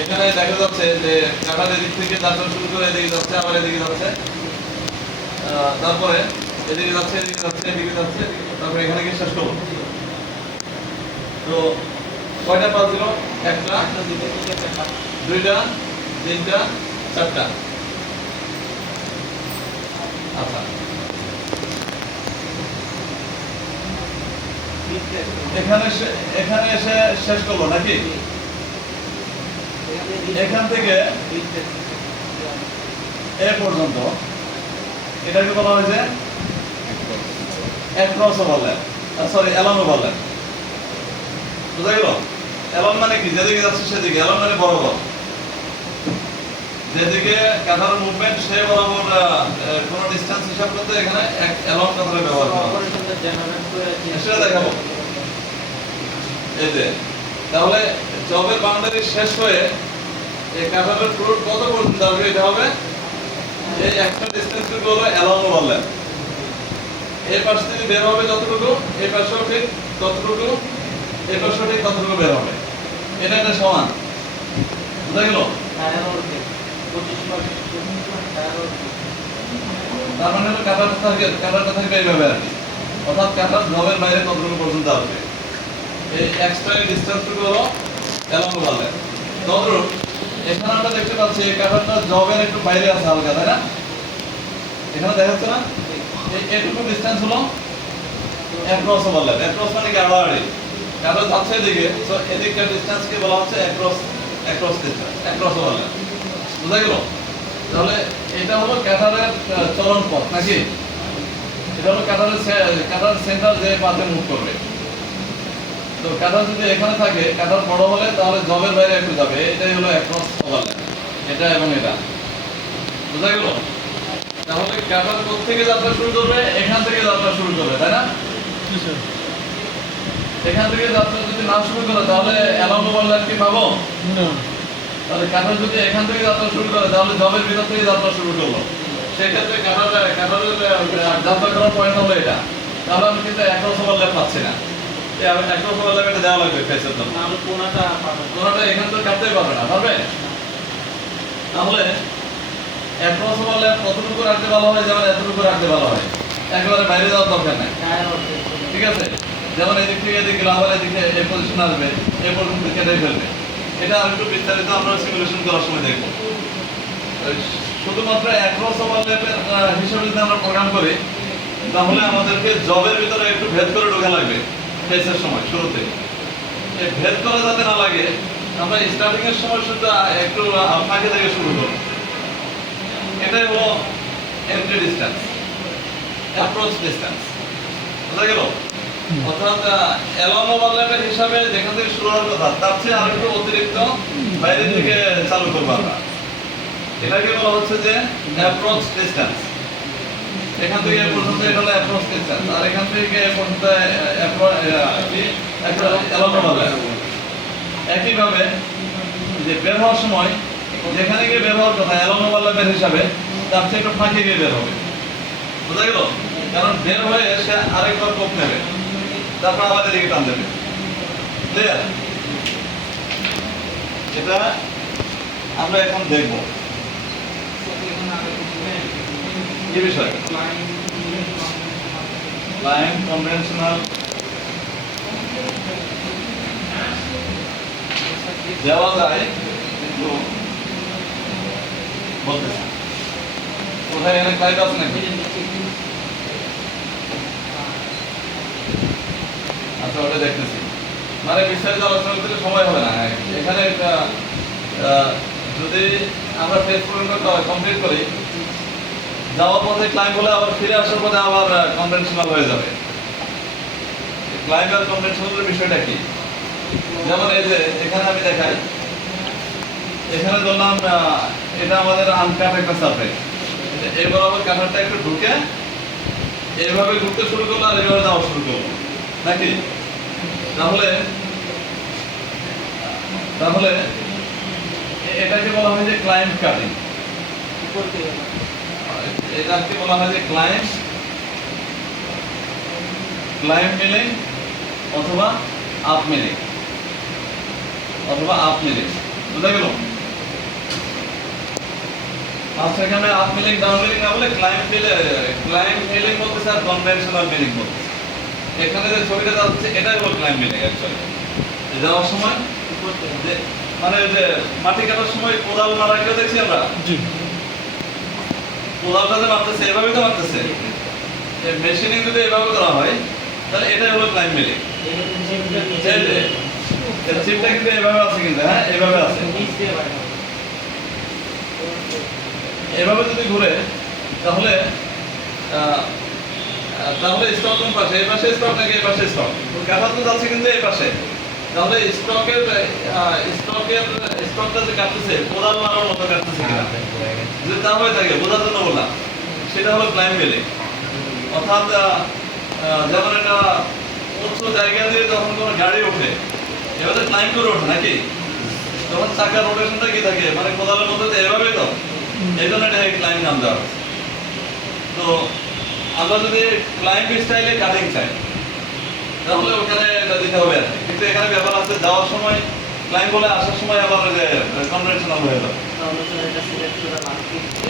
এখানে দেখা যাচ্ছে যে কাটার এদিক থেকে যাত্রা শুরু করে এদিকে যাচ্ছে, আবার এদিকে যাচ্ছে, তারপরে এদিকে যাচ্ছে, এদিকে যাচ্ছে, এদিকে যাচ্ছে, তারপরে এখানে গিয়ে শেষ করবো। তো কয়টা পাস দিল? একটা, দুইটা, তিনটা, চারটা। আচ্ছা, এখানে এসে শেষ করবো নাকি? এখান থেকে এ পর্যন্ত এটাকে বলা হয়েছে অ্যাক্রস ওভারল্যাপ, সরি অ্যালাউন ওভারল্যাপ। বুঝা গেল? অ্যালাউন মানে কি? যেদিকে যাচ্ছে সেদিকে, অ্যালাউন মানে বরাবর, যেদিকে কাঁথার মুভমেন্ট সে বরাবর কোন ডিসটেন্স হিসাব করতে এখানে অ্যালাউন কাঁথার ব্যবহার করা হয়। সেটা দেখাবো এই যে, তাহলে জবের বাউন্ডারি শেষ হয়ে এই কাঁথারের ফ্লোট কত পর্যন্ত আসবে, এটা হবে এই একটা ডিসটেন্সটুকু হলো অ্যালাউন ওভারল্যাপ। এই পাশ থেকে বের হবে যতটুকু, এই পাশেও ঠিক ততটুকু, এই পাশেও ঠিক ততটুকু বের হবে, এটা একটা সমান। বুঝা গেল? তার মানে হলো কাঁটারটা থাকবে এইভাবে আর কি, অর্থাৎ কাঁটার জবের বাইরে কতটুকু পর্যন্ত আসবে। এই এক্সট্রা ডিসটেন্সটুকু হলো এলঙ্গো ওয়ালের। ধরুন এখানে আমরা দেখতে পাচ্ছি এই কাটারটা জবের একটু বাইরে আছে হালকা, তাই না? এখানে দেখা যাচ্ছে না এইটুকু ডিসটেন্স হলো অ্যাক্রস ওভারল্যাপ। অ্যাক্রস মানে কি আড়াআড়ি, কারণ যাচ্ছে এদিকে, সো এদিককার ডিসটেন্সকে বলা হচ্ছে অ্যাক্রস ডিসটেন্স, অ্যাক্রস ওভারল্যাপ। বুঝা গেল? তাহলে এটা হলো ক্যাটারের চলন পথ নাকি? এটা হলো ক্যাটার সেন্টার যে পাথে মুভ করবে। তো ক্যাটার যদি এখানে থাকে, ক্যাটার বড় হলে তাহলে জবের বাইরে একটু যাবে, এটাই হলো অ্যাক্রস ওভারল্যাপ, এটা এবং এটা। বুঝা গেল? তাহলে ক্যাটার কোথা থেকে যাত্রা শুরু করবে? এখান থেকে যাত্রা শুরু করবে, তাই না? এখান থেকে যাত্রা যদি না শুরু করে তাহলে এলঙ্গো ওভারল্যাপ কি পাবো? তাহলে ক্যাটার যদি এখান থেকে যাত্রা শুরু করে তাহলে জবের ভিতর থেকে যাত্রা শুরু করলো, সেক্ষেত্রে ক্যাটারের যাত্রা করার পয়েন্ট হলো এটা। তাহলে আমি কিন্তু অ্যাক্রস ওভারল্যাপ পাচ্ছি না, অ্যাক্রস ওভারল্যাপ এটা দেওয়া লাগবে ফেসের জন্য। নাহলে কোনাটা পাবেন। কোনটা এখান থেকে কাটতেই পারবে না, পারবে? তাহলে অ্যাক্রস ওভারল্যাপ কতটুকু রাখতে ভালো হয়? যেমন এতটুকু রাখতে ভালো হয়, একেবারে বাইরে যাওয়ার দরকার নাই, টায়ার অর্ধেক করে। ঠিক আছে? যেমন এদিক থেকে এদিকে গেলে আবার এদিকে এই পজিশন আসবে, এই পর্যন্ত কেটে ফেলবে। এটা আর একটু বিস্তারিত আমরা সিমুলেশন করার সময় দেখবো। শুধুমাত্র অ্যাক্রস ওভারল্যাপের হিসাবে যদি আমরা প্রোগ্রাম করি তাহলে আমাদেরকে জবের ভিতরে একটু ভেদ করে ঢোকা লাগবে ফেসের সময় শুরুতে। এই ভেদ করা যাতে না লাগে আমরা স্টার্টিং এর সময় শুধু একটু ফাঁকে থেকে শুরু করব। এটাই হলো এন্ট্রি ডিসটেন্স, অ্যাপ্রোচ ডিসটেন্স। বুঝা গেল? অর্থাৎ এলং ওভারল্যাপের হিসাবে যেখান থেকে শুরু হওয়ার কথা তার চেয়ে আরেকটু অতিরিক্ত বাইরে থেকে চালু করবো আমরা। এটাকে বলা হচ্ছে যে অ্যাপ্রোচ ডিসটেন্স। এখান থেকে এ পর্যন্ত এটা হলো অ্যাপ্রোচ ডিসটেন্স, আর এখান থেকে এ পর্যন্ত এলং ওভারল্যাপ। একইভাবে যে বের হওয়ার সময় যেখানে গিয়ে বের হওয়ার কথা এলং ওভারল্যাপের হিসাবে তার চেয়ে একটু ফাঁকে গিয়ে বের হবে। বুঝা গেল? কারণ বের হয়ে সে আরেকবার কোপ নেবে, তারপর আবার এদিকে টান দেবে। ক্লিয়ার? এটা আমরা এখন দেখব কি বিষয়। লাইন কনভেনশনাল দেওয়া যায় কিন্তু বলতেছে কোথায় এখানে ক্লাইড আছে নাকি? আচ্ছা, ওটা দেখতেছি। মানে বিস্তারিত আলোচনা করতে সময় হবে না। এখানে যদি আমরা ফেস প্রোগ্রামটা কমপ্লিট করি, যাওয়ার পথে ক্লাইম্ব হলে আবার ফিরে আসার পথে আবার কনভেনশনাল হয়ে যাবে। ক্লাইম্ব আর কনভেনশনালের বিষয়টা কি? যেমন এই যে এখানে আমি দেখাই, এখানে ধরলাম এটা আমাদের আনকাট একটা সারফেস, এই বরাবর কাটারটা একটু ঢুকে এইভাবে ঘুরতে শুরু করলো আর এইভাবে যাওয়া শুরু করলো নাকি? তাহলে তাহলে এটাকে বলা হয় যে ক্লাইম্ব কাটিং। এটাকে বলা হয় যে ক্লাইম্ব মিলিং অথবা আপ মিলিং বুঝা গেল? আচ্ছা, এখানে আপ মিলিং ডাউন মিলিং না বলে ক্লাইম্ব মিলিং বলতেছে আর কনভেনশনাল মিলিং বলতেছে। এখানে যে ছবিটা যাচ্ছে এটাই হলো ক্লাইম্ব মিলিং। অ্যাকচুয়ালি যাওয়ার সময় মানে যে মাটি কাটার সময় কোদাল মারা গেলে দেখছি আমরা, কোদালটা যে মারতেছে এভাবে তো মারতেছে, মেশিনিং যদি এভাবে করা হয় তাহলে এটাই হলো ক্লাইম্ব মিলিং। চিপটা কিন্তু এভাবে আছে, কিন্তু হ্যাঁ এভাবে আছে, এভাবে যদি ঘুরে তাহলে স্টক কোন পাশে? এই পাশে স্টক নাকি এই পাশে স্টক? কাটা তো যাচ্ছে কিন্তু এই পাশে। তাহলে স্টকটা যে কাটতেছে কোদাল মারার মতো কাটতেছে কিনা, যদি তা হয়ে থাকে বোঝার জন্য বললাম, সেটা হলো ক্লাইম্ব মিলিং। অর্থাৎ যেমন একটা উচ্চ জায়গা দিয়ে যখন কোনো গাড়ি ওঠে এভাবে ক্লাইম্ব করে ওঠে নাকি, তখন চাকার রোটেশনটা কি থাকে, মানে কোদালের মধ্যে এভাবেই তো, এই জন্য এটাকে ক্লাইম্ব নাম দেওয়া হয়েছে। তো আমরা যদি ক্লাইম্ব স্টাইলে কাটিং চাই তাহলে ওখানে এটা দিতে হবে আর কি। কিন্তু এখানে ব্যাপার আছে, যাওয়ার সময় ক্লাইম্ব বলে আসার সময় আবার কনভেনশনাল হয়ে যাবে।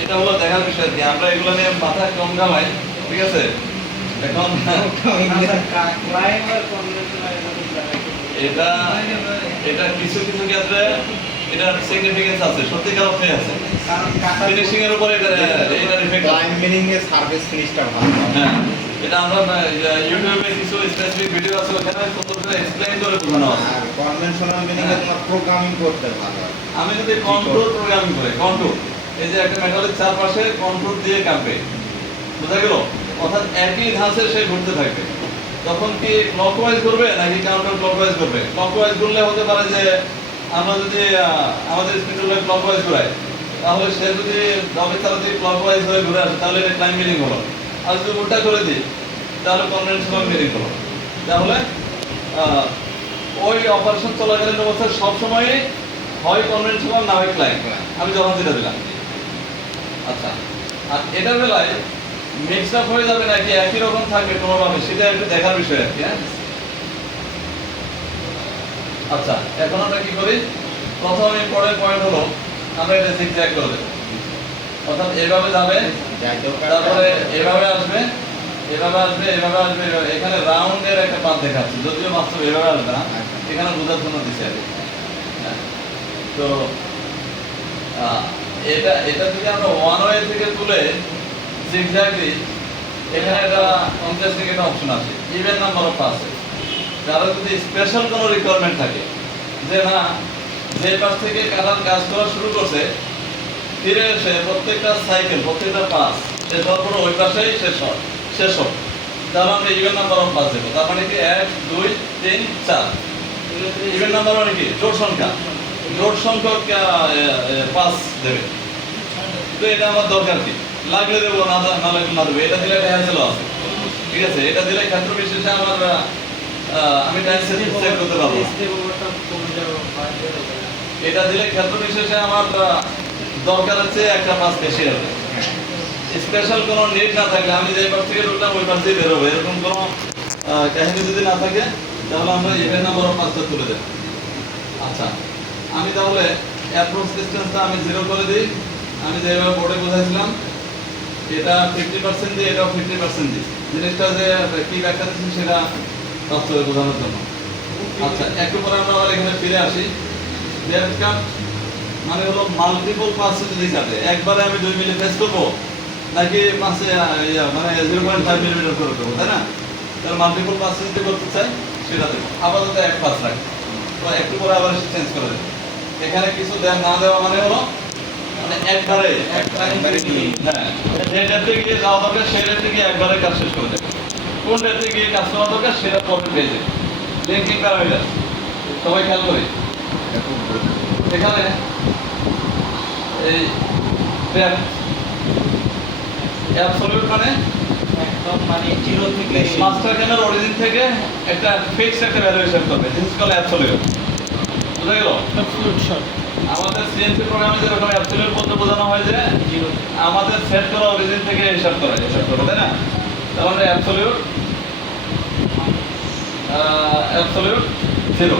এটা হলো দেখার বিষয় কি, আমরা এগুলো নিয়ে মাথা কম ঘামাই, ঠিক আছে? এখন এটা এটা কিছু কিছু ক্ষেত্রে এটা সিগনিফিকেন্স আছে, সত্যিকার অর্থে আছে। ফিনিশিং এর উপরে এটা ইফেক্ট আছে। ক্লাইম্বিং এর সার্ভিস ফিনিশটা ভালো হয়। হ্যাঁ, এটা আমরা ইউটিউবে কিছু স্পেসিফিক ভিডিও আছে, ওখানে সুন্দর করে এক্সপ্লেইন করে বোঝানো আছে। আর কনভেনশনাল মিনিং এ তোমার প্রোগ্রামিং করতে ভালো হয়। আমি যদি কন্ট্রোল প্রোগ্রামিং করে কন্ট্রোল, এই যে একটা মেটালের চারপাশে কন্ট্রোল দিয়ে কাঁপবে, বোঝা গেল? অর্থাৎ একই ধাঁচে সে ঘুরতে থাকবে। তখন কি ক্লকওয়াইজ করবে নাকি কাউন্টার ক্লকওয়াইজ করবে? ক্লকওয়াইজ করলে হতে পারে যে আমরা যদি আমাদের স্পিডগুলো ক্লকওয়াইজ ঘুরাই, তাহলে সে যদি দবে চালাতে ক্লকওয়াইজ হয়ে ঘুরে আসে তাহলে এটা ক্লাইম মিলিং হলো। আর যদি উল্টা করে দিই তাহলে কনভেনশনাল মিলিং হলো। তাহলে ওই অপারেশন চলাকালীন অবস্থায় সবসময়ই হয় কনভেনশনাল না হয় ক্লাইম, আমি যখন যেটা দিলাম। আচ্ছা, আর এটার বেলায় মিক্সড আপ হয়ে যাবে নাকি একই রকম থাকবে কোনোভাবে, সেটা একটু দেখার বিষয় আর কি। হ্যাঁ, আচ্ছা, এখন আমরা কি করি? প্রথম ইম্পর্টেন্ট পয়েন্ট হলো আমরা এটা জিগজ্যাগ করে দেব। অর্থাৎ এভাবে যাবে, তারপরে এভাবে আসবে, এভাবে আসবে, এভাবে আসবে, এখানে রাউন্ডের একটা পাত দেখাচ্ছে, যদিও বাস্তব এভাবে আসবে না, এখানে বোঝার জন্য দিচ্ছে আর কি। হ্যাঁ, তো এটা এটা যদি আমরা ওয়ান ওয়ে থেকে তুলে জিগজ্যাগ দিই, এখানে একটা ইন্টারেস্টিং একটা অপশন আছে, ইভেন নাম্বার অফ পাসেস। যারা যদি স্পেশাল কোনো রিকোয়ারমেন্ট থাকে যে না, যে পাশ থেকে কাজ করা শুরু করছে ফিরে এসে প্রত্যেকটা সাইকেল, প্রত্যেকটা পাস শেষ হওয়ার পর ওই পাশেই শেষ হোক, তাহলে আমরা ইভেন নাম্বার অফ পাস দেবো। তার মানে কি 1 2 3 4। ইভেন নাম্বার মানে কি? জোড় সংখ্যা, জোড় সংখ্যক পাস দেবে। তো এটা আমার দরকার কি? লাগলে দেবো, না লাগলে না দেবো। এটা দিলে একটা হ্যান্সেল আছে, ঠিক আছে? এটা দিলে ক্ষেত্র বিশেষে আমার আমি টাইম সেট করতে পারবো। এটা দিলে ক্ষেত্র বিশেষে আমার দরকার হচ্ছে একটা পাস বেশি হবে। স্পেশাল কোনো নিড না থাকলে আমি যে পাশ থেকে ঢুকলাম ওই পাশ দিয়ে বেরোবো, এরকম কোনো কাহিনী যদি না থাকে তাহলে আমরা ইভেন নাম্বার অফ পাসটা তুলে দেব। আচ্ছা, আমি তাহলে অ্যাপ্রোচ ডিসটেন্সটা আমি 0 করে দিই। আমি যেভাবে বোর্ডে বোঝাইছিলাম, এটা 50% দিয়ে, এটাও 50% দিই। জিনিসটা যে কি ব্যাখ্যা দিচ্ছি সেটা তথ্য বোঝানোর জন্য। আচ্ছা, একটু পরে আমরা আবার এখানে ফিরে আসি। ডেপথ কাট মানে হলো মাল্টিপল পাসে যদি কাটে, একবারে আমি 2 মিলি ফেস করবো নাকি পাশে মানে 0.5 মিলিমিটার করে দেবো, তাই না? তাহলে মাল্টিপল পাসে যদি করতে চাই সেটা দেবো। আপাতত এক পাস রাখি, তো একটু পরে আবার চেঞ্জ করে দেবো। এখানে কিছু না দেওয়া মানে হলো মানে একবারে হ্যাঁ, যে ডেপথে গিয়ে যাওয়া দরকার সেই ডেপথে গিয়ে একবারে কাজ শেষ করে দেবে। কোন ডেপথে গিয়ে কাজ করা দরকার সেটা পরে পেয়ে যাবে। লিঙ্কিং প্যারামিটার সবাই খেয়াল করি। এখানে এই ডেপথ অ্যাবসলিউট মানে একদম মানে 0 থেকে মাস্টার কেনার অরিজিন থেকে একটা ফিক্সড একটা ভ্যালুয়েশন করবে, দিস ইজ কল্ড অ্যাবসলিউট। বুঝা গেল? অ্যাবসলিউট শর্ট আমাদের সিএনসি প্রোগ্রামে যেরকম অ্যাবসলিউট বলতে বোঝানো হয় যে আমাদের সেট করা অরিজিন থেকে হিসাব করে, তাই না? তাহলে অ্যাবসলিউট 0।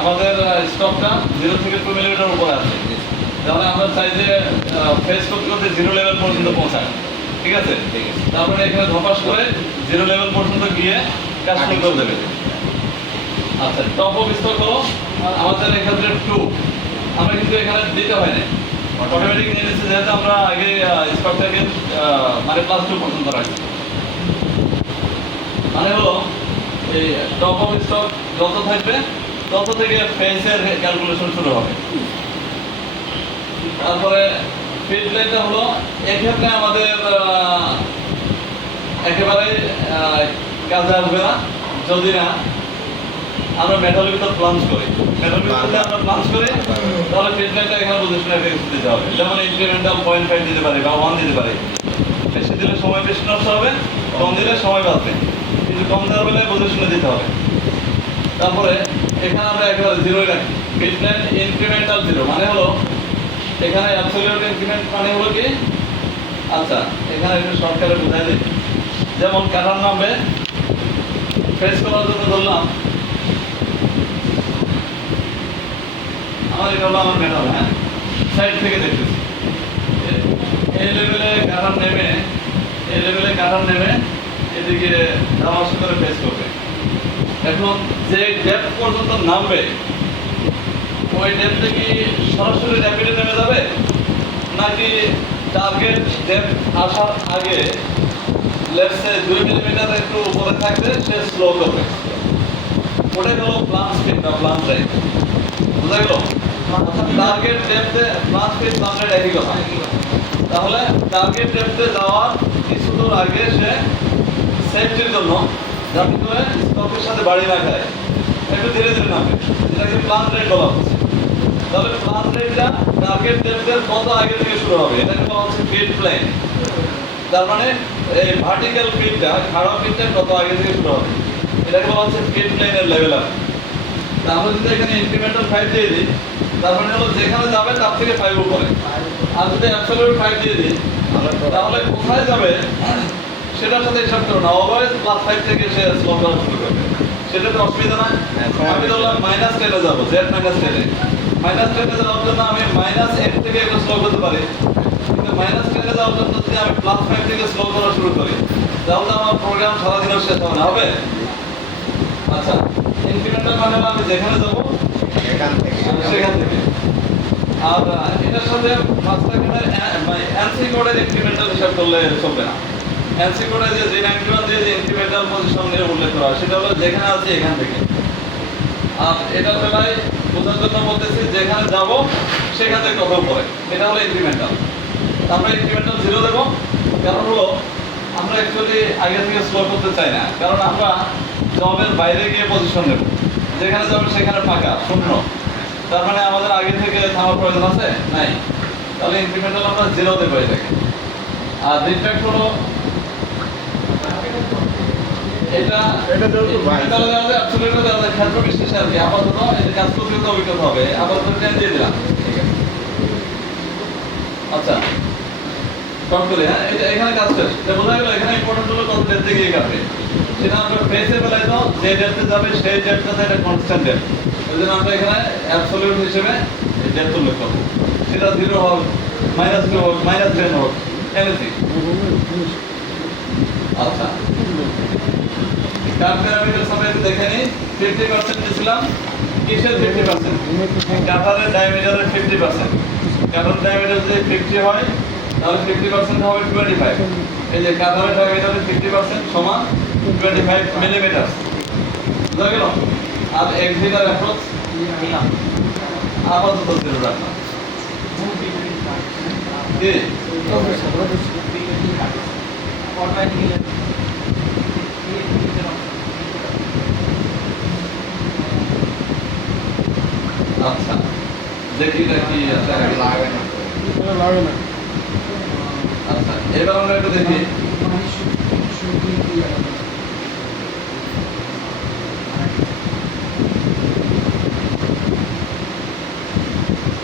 আমাদের স্টকটা 0 থেকে 2 মিলিমিটার উপরে আছে, তাহলে আমরা চাই যে ফেস করতে করতে 0 লেভেল পর্যন্ত পৌঁছায়, ঠিক আছে? তারপরে এখানে ধপাস করে 0 লেভেল পর্যন্ত গিয়ে কাজ শুরু করে দেবে। আচ্ছা, টপ অফ স্টক হলো আমাদের এক্ষেত্রে 2। আমরা কিন্তু এখানে দিতে হয় না, অটোমেটিক নিয়ে নিচ্ছে, যেহেতু আমরা আগে স্টকটাকে মানে +2 পর্যন্ত রাখি। মানে হলো এই টপ অফ স্টক যত থাকবে তত থেকে ফেসের ক্যালকুলেশন শুরু হবে। তারপরে ফিড লাইনটা হলো এক্ষেত্রে আমাদের একেবারে কাজে আসবে না যদি না আমরা মেটালের ভিতর প্লাঞ্জ করি। মেটালের ভিতরে আমরা প্লাঞ্জ করি তাহলে ফিড লাইনটা এখানে পজিশন দিতে হবে, যেমন ইনক্রিমেন্টাল 0.5 দিতে পারি বা 1 দিতে পারি। বেশি দিলে সময় বেশি নষ্ট হবে, কম দিলে সময় বাঁচবে, কিন্তু কম দেওয়ার বেলায় পজিশনে দিতে হবে। তারপরে এখানে আমরা একেবারে 0 রাখি। ফিড লাইন ইনক্রিমেন্টাল 0 মানে হলো এখানে অ্যাবসলিউট ইনক্রিমেন্ট মানে হলো কি? আচ্ছা, এখানে একটু শর্টকাটে বোঝাই দিই। যেমন কাটার নামবে ফেস করার জন্য ধরলাম আমার এটা হলো আমার মেটাল, হ্যাঁ, সাইড থেকে দেখতেছি এই লেভেলে কাটার নেমে এদিকে ধামাস করে ফেস করবে। এখন যে ডেপথ পর্যন্ত নামবে ওই ডেপথে কি সরাসরি র্যাপিডে নেমে যাবে, নাকি টার্গেট ডেপথ আসার আগে লেটস সে 2 মিলিমিটার একটু উপরে থাকবে সে স্লো করবে? ওটাই হলো প্লান স্পিড বা প্লান রাইট। বুঝা গেল? টার্গেট ডেপথে প্লান স্পিড প্লান রাইট একই কথা। তাহলে টার্গেট ডেপথে যাওয়ার কিছু দূর আগে সে সেফটির জন্য যাতে করে স্টকের সাথে বাড়ি না খায় একটু ধীরে ধীরে নামবে, যেটাকে প্লান রেট বলা হচ্ছে। তাহলে প্লান রেটটা টার্গেট ডেপথের কত আগে থেকে শুরু হবে, এটাকে বলা হচ্ছে ফিড প্লেন। তার মানে এই ভার্টিক্যাল ফিডটা, খাড়া ফিডটা কত আগে থেকে শুরু হবে, এটাকে বলা হচ্ছে ফিড প্লেনের লেভেল আপ। তাহলে যদি এখানে ইনক্রিমেন্টাল 5 দিয়ে দিই, তার মানে হলো যেখানে যাবে তার থেকে 5 উপরে। আর যদি অ্যাবসলিউট 5 দিয়ে দিই, তাহলে কোথায় যাবে সেটার সাথে হিসাব করো না, অলওয়েজ +5 থেকে সে স্লো করা শুরু করবে। সেটা তো অসুবিধা না। আমি ধরলাম -10 এ যাবো, z -10 এ। -10 এ যাওয়ার জন্য আমি -8 থেকে একটু স্লো করতে পারি, কিন্তু -10 এ যাওয়ার জন্য যদি আমি +5 থেকে স্লো করা শুরু করি, তাহলে আমার প্রোগ্রাম সারাদিনও শেষ হবে না, হবে? আচ্ছা, ইনক্রিমেন্টাল মানে হলো আমি যেখানে যাবো এখান থেকে সেখান থেকে। আর এটার সাথে মাঝখানে এনসি কোডের ইনক্রিমেন্টাল হিসাব করলে চলবে না। এনসি কোডে যে 91 দিয়ে যে ইনক্রিমেন্টাল পজিশন নিয়ে উল্লেখ করা হয়, সেটা হলো যেখানে আছে এখান থেকে। আর এটা বেলায় বোঝার জন্য বলতেছি যেখানে যাব সেখান থেকে কত উপরে, এটা হলো ইনক্রিমেন্টাল। আমরা ইনক্রিমেন্টাল 0 দেবো, কারণ হলো আমরা অ্যাকচুয়ালি আগে থেকে স্লো করতে চাই না, কারণ আমরা জবের বাইরে গিয়ে পজিশন নেব, যেখানে যাবে সেখানে ফাঁকা শূন্য, তার মানে আমাদের আগে থেকে থামার প্রয়োজন আছে নাই। তাহলে ইনক্রিমেন্টাল আমরা 0 দেবো এটাকে। আর ডিফেক্ট হলো এটা ইনক্রিমেন্টাল দেওয়া যায়, অ্যাবসলিউট দেওয়া যায়, ক্ষেত্র বিশেষে আর কি। আপাতত এটা কাজ করতে করতে অভিজ্ঞতা হবে, আপাতত 10 দিয়ে দিলাম। আচ্ছা, কম করে, হ্যাঁ, এটা এখানে কাজ শেষ। এটা বোঝা গেল এখানে ইম্পর্টেন্ট হলো কত ডেপথে গিয়ে কাটবে। সেটা আমরা ফেসে বেলায় তো যে ডেপথে যাবে সেই ডেপথটা এটা কনস্ট্যান্ট ডেপথ, ওই জন্য আমরা এখানে অ্যাবসলিউট হিসেবে ডেপথ উল্লেখ করবো। সেটা 0 হোক, -2 হোক, -10 হোক, এনিথিং। আচ্ছা, কাট প্যারামিটার সবাই একটু দেখে নিই। 50% দিয়েছিলাম, কিসের 50%? কাটারের ডায়ামিটারের 50%। কাটার ডায়ামিটার যদি 50 হয় তাহলে 50% হবে 25। এই যে কাটারের ডায়ামিটারের 50% সমান 25 মিলিমিটার। বুঝা গেল? আর এক্সিটার অ্যাপ্রক্স আপাতত 0 রাখলাম। কি? আচ্ছা, দেখি এটা কি আছে। লাগে না। আচ্ছা, এবার আমরা একটু দেখি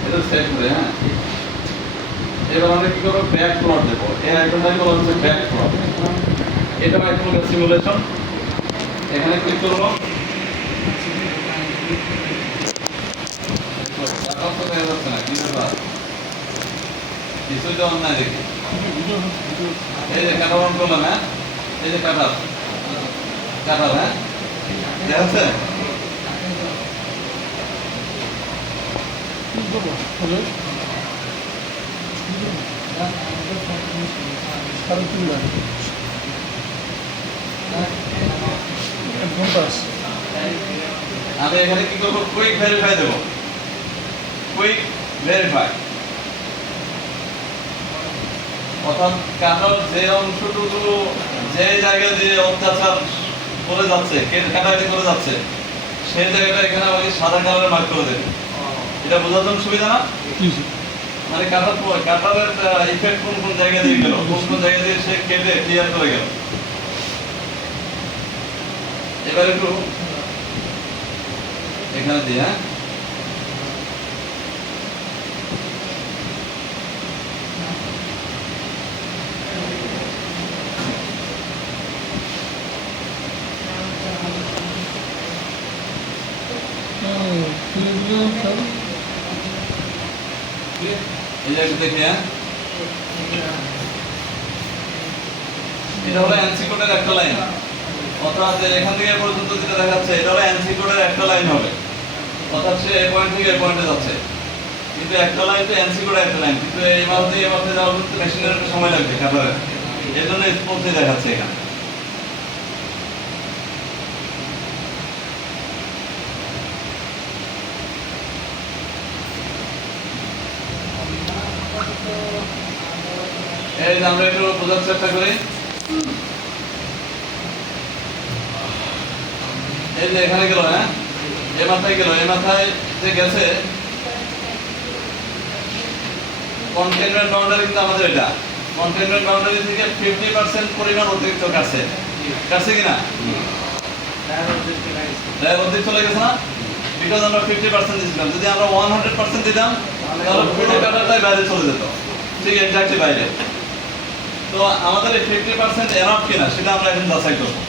এটা সেট করে। হ্যাঁ, এবার আমরা কি করবো, ব্যাক প্লট দেবো। এই আইকনটাই বলা হচ্ছে ব্যাক প্লট। এটাও এক প্রকার সিমুলেশন। এখানে ক্লিক করবো, যাচ্ছে না, কি ব্যাপার, কিছুই তো অন্যায় দেখি। এই যে কাটার অন করলাম, হ্যাঁ, এই যে কাটার, হ্যাঁ, দেখা যাচ্ছে? আমি এখানে কি করবো, কুইক ভেরিফাই দেবো। কুইক ভেরিফাই অর্থাৎ কাটার যে অংশটুকু যে জায়গা দিয়ে অত্যাচার করে যাচ্ছে, কাটাকাটি করে যাচ্ছে, সেই জায়গাটা এখানে আমাকে সাদা কালারে মার্ক করে দেবে। এটা বোঝার জন্য সুবিধা না? মানে কাটারের ইফেক্ট কোন কোন জায়গা দিয়ে গেল, কোন কোন জায়গা দিয়ে সে কেটে ক্লিয়ার করে গেল। এবার একটু এখানে দিয়ে, হ্যাঁ, এই যে একটু দেখি। হ্যাঁ, এটা হলো এনসি কোডের একটা লাইন। অর্থাৎ এখান থেকে এ পর্যন্ত যেটা দেখাচ্ছে এটা হলো এনসি কোডের একটা লাইন হবে, অর্থাৎ সে এই পয়েন্ট থেকে এই পয়েন্টে যাচ্ছে, কিন্তু একটা লাইন তো এনসি কোডের একটা লাইন, কিন্তু এই মাস দিয়ে এই মাসে যাওয়ার জন্য মেশিনের একটু সময় লাগবে কাটারের, এই জন্য স্পোর্টসে দেখাচ্ছে এখানে। এই যে আমরা একটু বোঝার চেষ্টা করি, এই যে এখানে গেল, হ্যাঁ এই মাথায় গেল, এই মাথায় যে গেছে কন্টেইনমেন্ট বাউন্ডারি, কিন্তু আমাদের এটা কন্টেইনমেন্ট বাউন্ডারি থেকে 50% পরিমাণ অতিরিক্ত কাটছে, কাটছে কিনা? অধিক চলে গেছে না, বিকজ আমরা 50% দিয়েছিলাম, যদি আমরা 100% দিতাম তাহলে পুরো কাটারটাই বাইরে চলে যেত, ঠিক এক্স্যাক্টলি বাইরে। তো আমাদের এই 50% এনাফ কিনা সেটা আমরা এখন যাচাই করবো।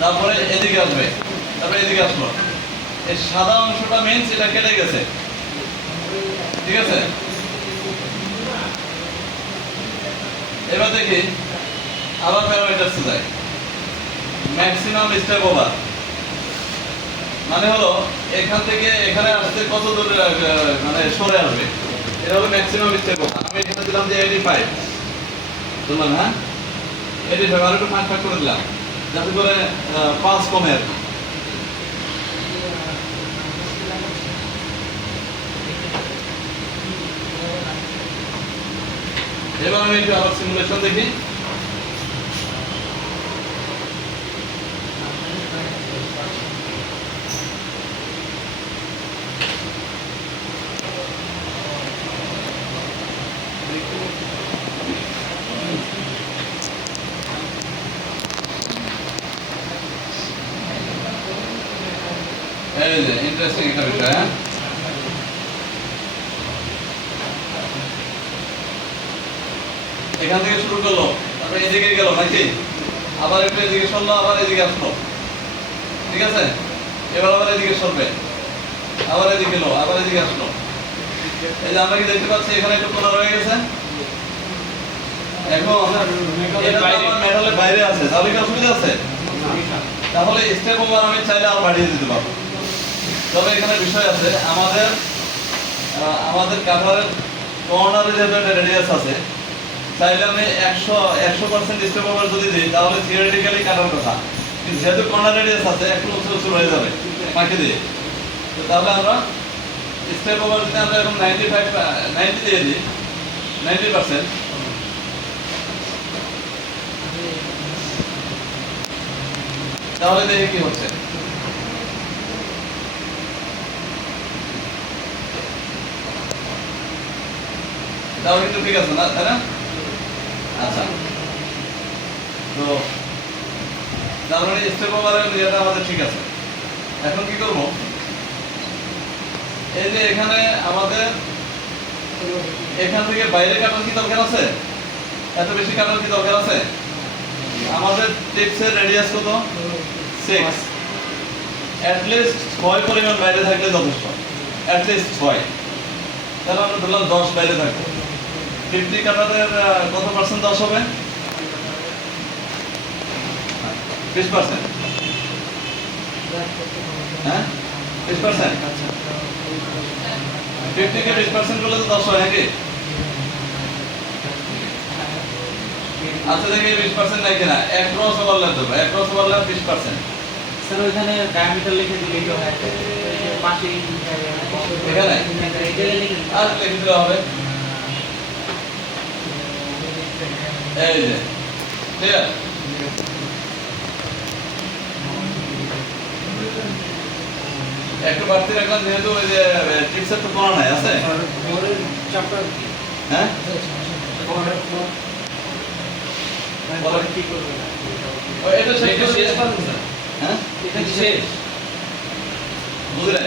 তারপরে এদিকে আসবে, তারপরে এদিকে আসলো, এই সাদা অংশটা মিন্স এটা কেটে গেছে, ঠিক আছে। এবার দেখি আবার প্যারামিটারসে যাই, ম্যাক্সিমাম স্টেপ ওভার মানে হলো এখান থেকে এখানে আসতে কত দূরে মানে সরে আসবে, এটা হলো ম্যাক্সিমাম স্টেপ ওভার। আমি এখানে দিলাম যে 85 বললাম, হ্যাঁ 85 আর একটু ফাঁক ফাঁক করে দিলাম যাতে করে 5 কমে আর কি। এবার আমি একটু আবার সিমুলেশন দেখি, এই যে ইন্টারেস্টিং একটা বিষয়, হ্যাঁ এখান থেকে শুরু করলো, তারপরে এদিকে গেল নাকি, আবার একটু এদিকে সরলো, আবার এদিকে আসলো, ঠিক আছে। এবার আবার এদিকে সরবে, আবার এদিকে গেলো, আবার এদিকে আসলো। এই যে আমরা কি দেখতে পাচ্ছি এখানে একটু কোনা রয়ে গেছে, এখন এটা আমার মেটালের বাইরে আছে, তাহলে কি অসুবিধা আছে? তাহলে স্টেপ ওভার আমি চাইলে আরো বাড়িয়ে দিতে পারবো। তবে এখানে বিষয় আছে, আমাদের কাভারের কর্নারে যেহেতু একটা রেডিয়াস আছে, চাইলে আমি 100% স্টেপ ওভার যদি দিই তাহলে থিওরিটিক্যালি কাটার কথা, কিন্তু যেহেতু কর্নার রেডিয়াস আছে একটু উঁচু হয়ে যাবে ফাঁকে দিয়ে, তো তাহলে আমরা স্টেপ ওভার যদি আমরা এরকম 90 দিয়ে দিই 90%, তাহলে দেখি কি হচ্ছে। তাও কিন্তু ঠিক আছে না, তাই না? আচ্ছা, তো তার মানে স্টেপ ওভারের ইয়েটা আমাদের ঠিক আছে। এখন কি করব, এই যে এখানে আমাদের এখান থেকে বাইরে কাটার কি দরকার আছে? এত বেশি কাটার কি দরকার আছে? আমাদের টিপসের রেডিয়াস কত? 6, অ্যাট লিস্ট 6 পরিমাণ বাইরে থাকলে যথেষ্ট, অ্যাট লিস্ট 6। তাহলে আমরা ধরলাম 10 বাইরে থাকবে, 50 কাটারের কত পার্সেন্ট 10 হবে? 20%, হ্যাঁ 20%, 50 কে 20% করলে তো 10 হয় নাকি? আচ্ছা দেখি 20% নাই কিনা, অ্যাক্রস ওভারল্যাপ দেবো, অ্যাক্রস ওভারল্যাপ 20%। স্যার ওইখানে ডায়ামিটার লিখে দিলেই তো হয়, পাশে এখানে আর লিখে দিলে হবে, এই যে ক্লিয়ার। একটু বাড়তি রাখলাম যেহেতু ওই যে টিপসের তো কোনো নাই আছে, হ্যাঁ কি করবেন? এটা শেষ, শেষ পারবো স্যার, হ্যাঁ এটা শেষ বুঝলেন।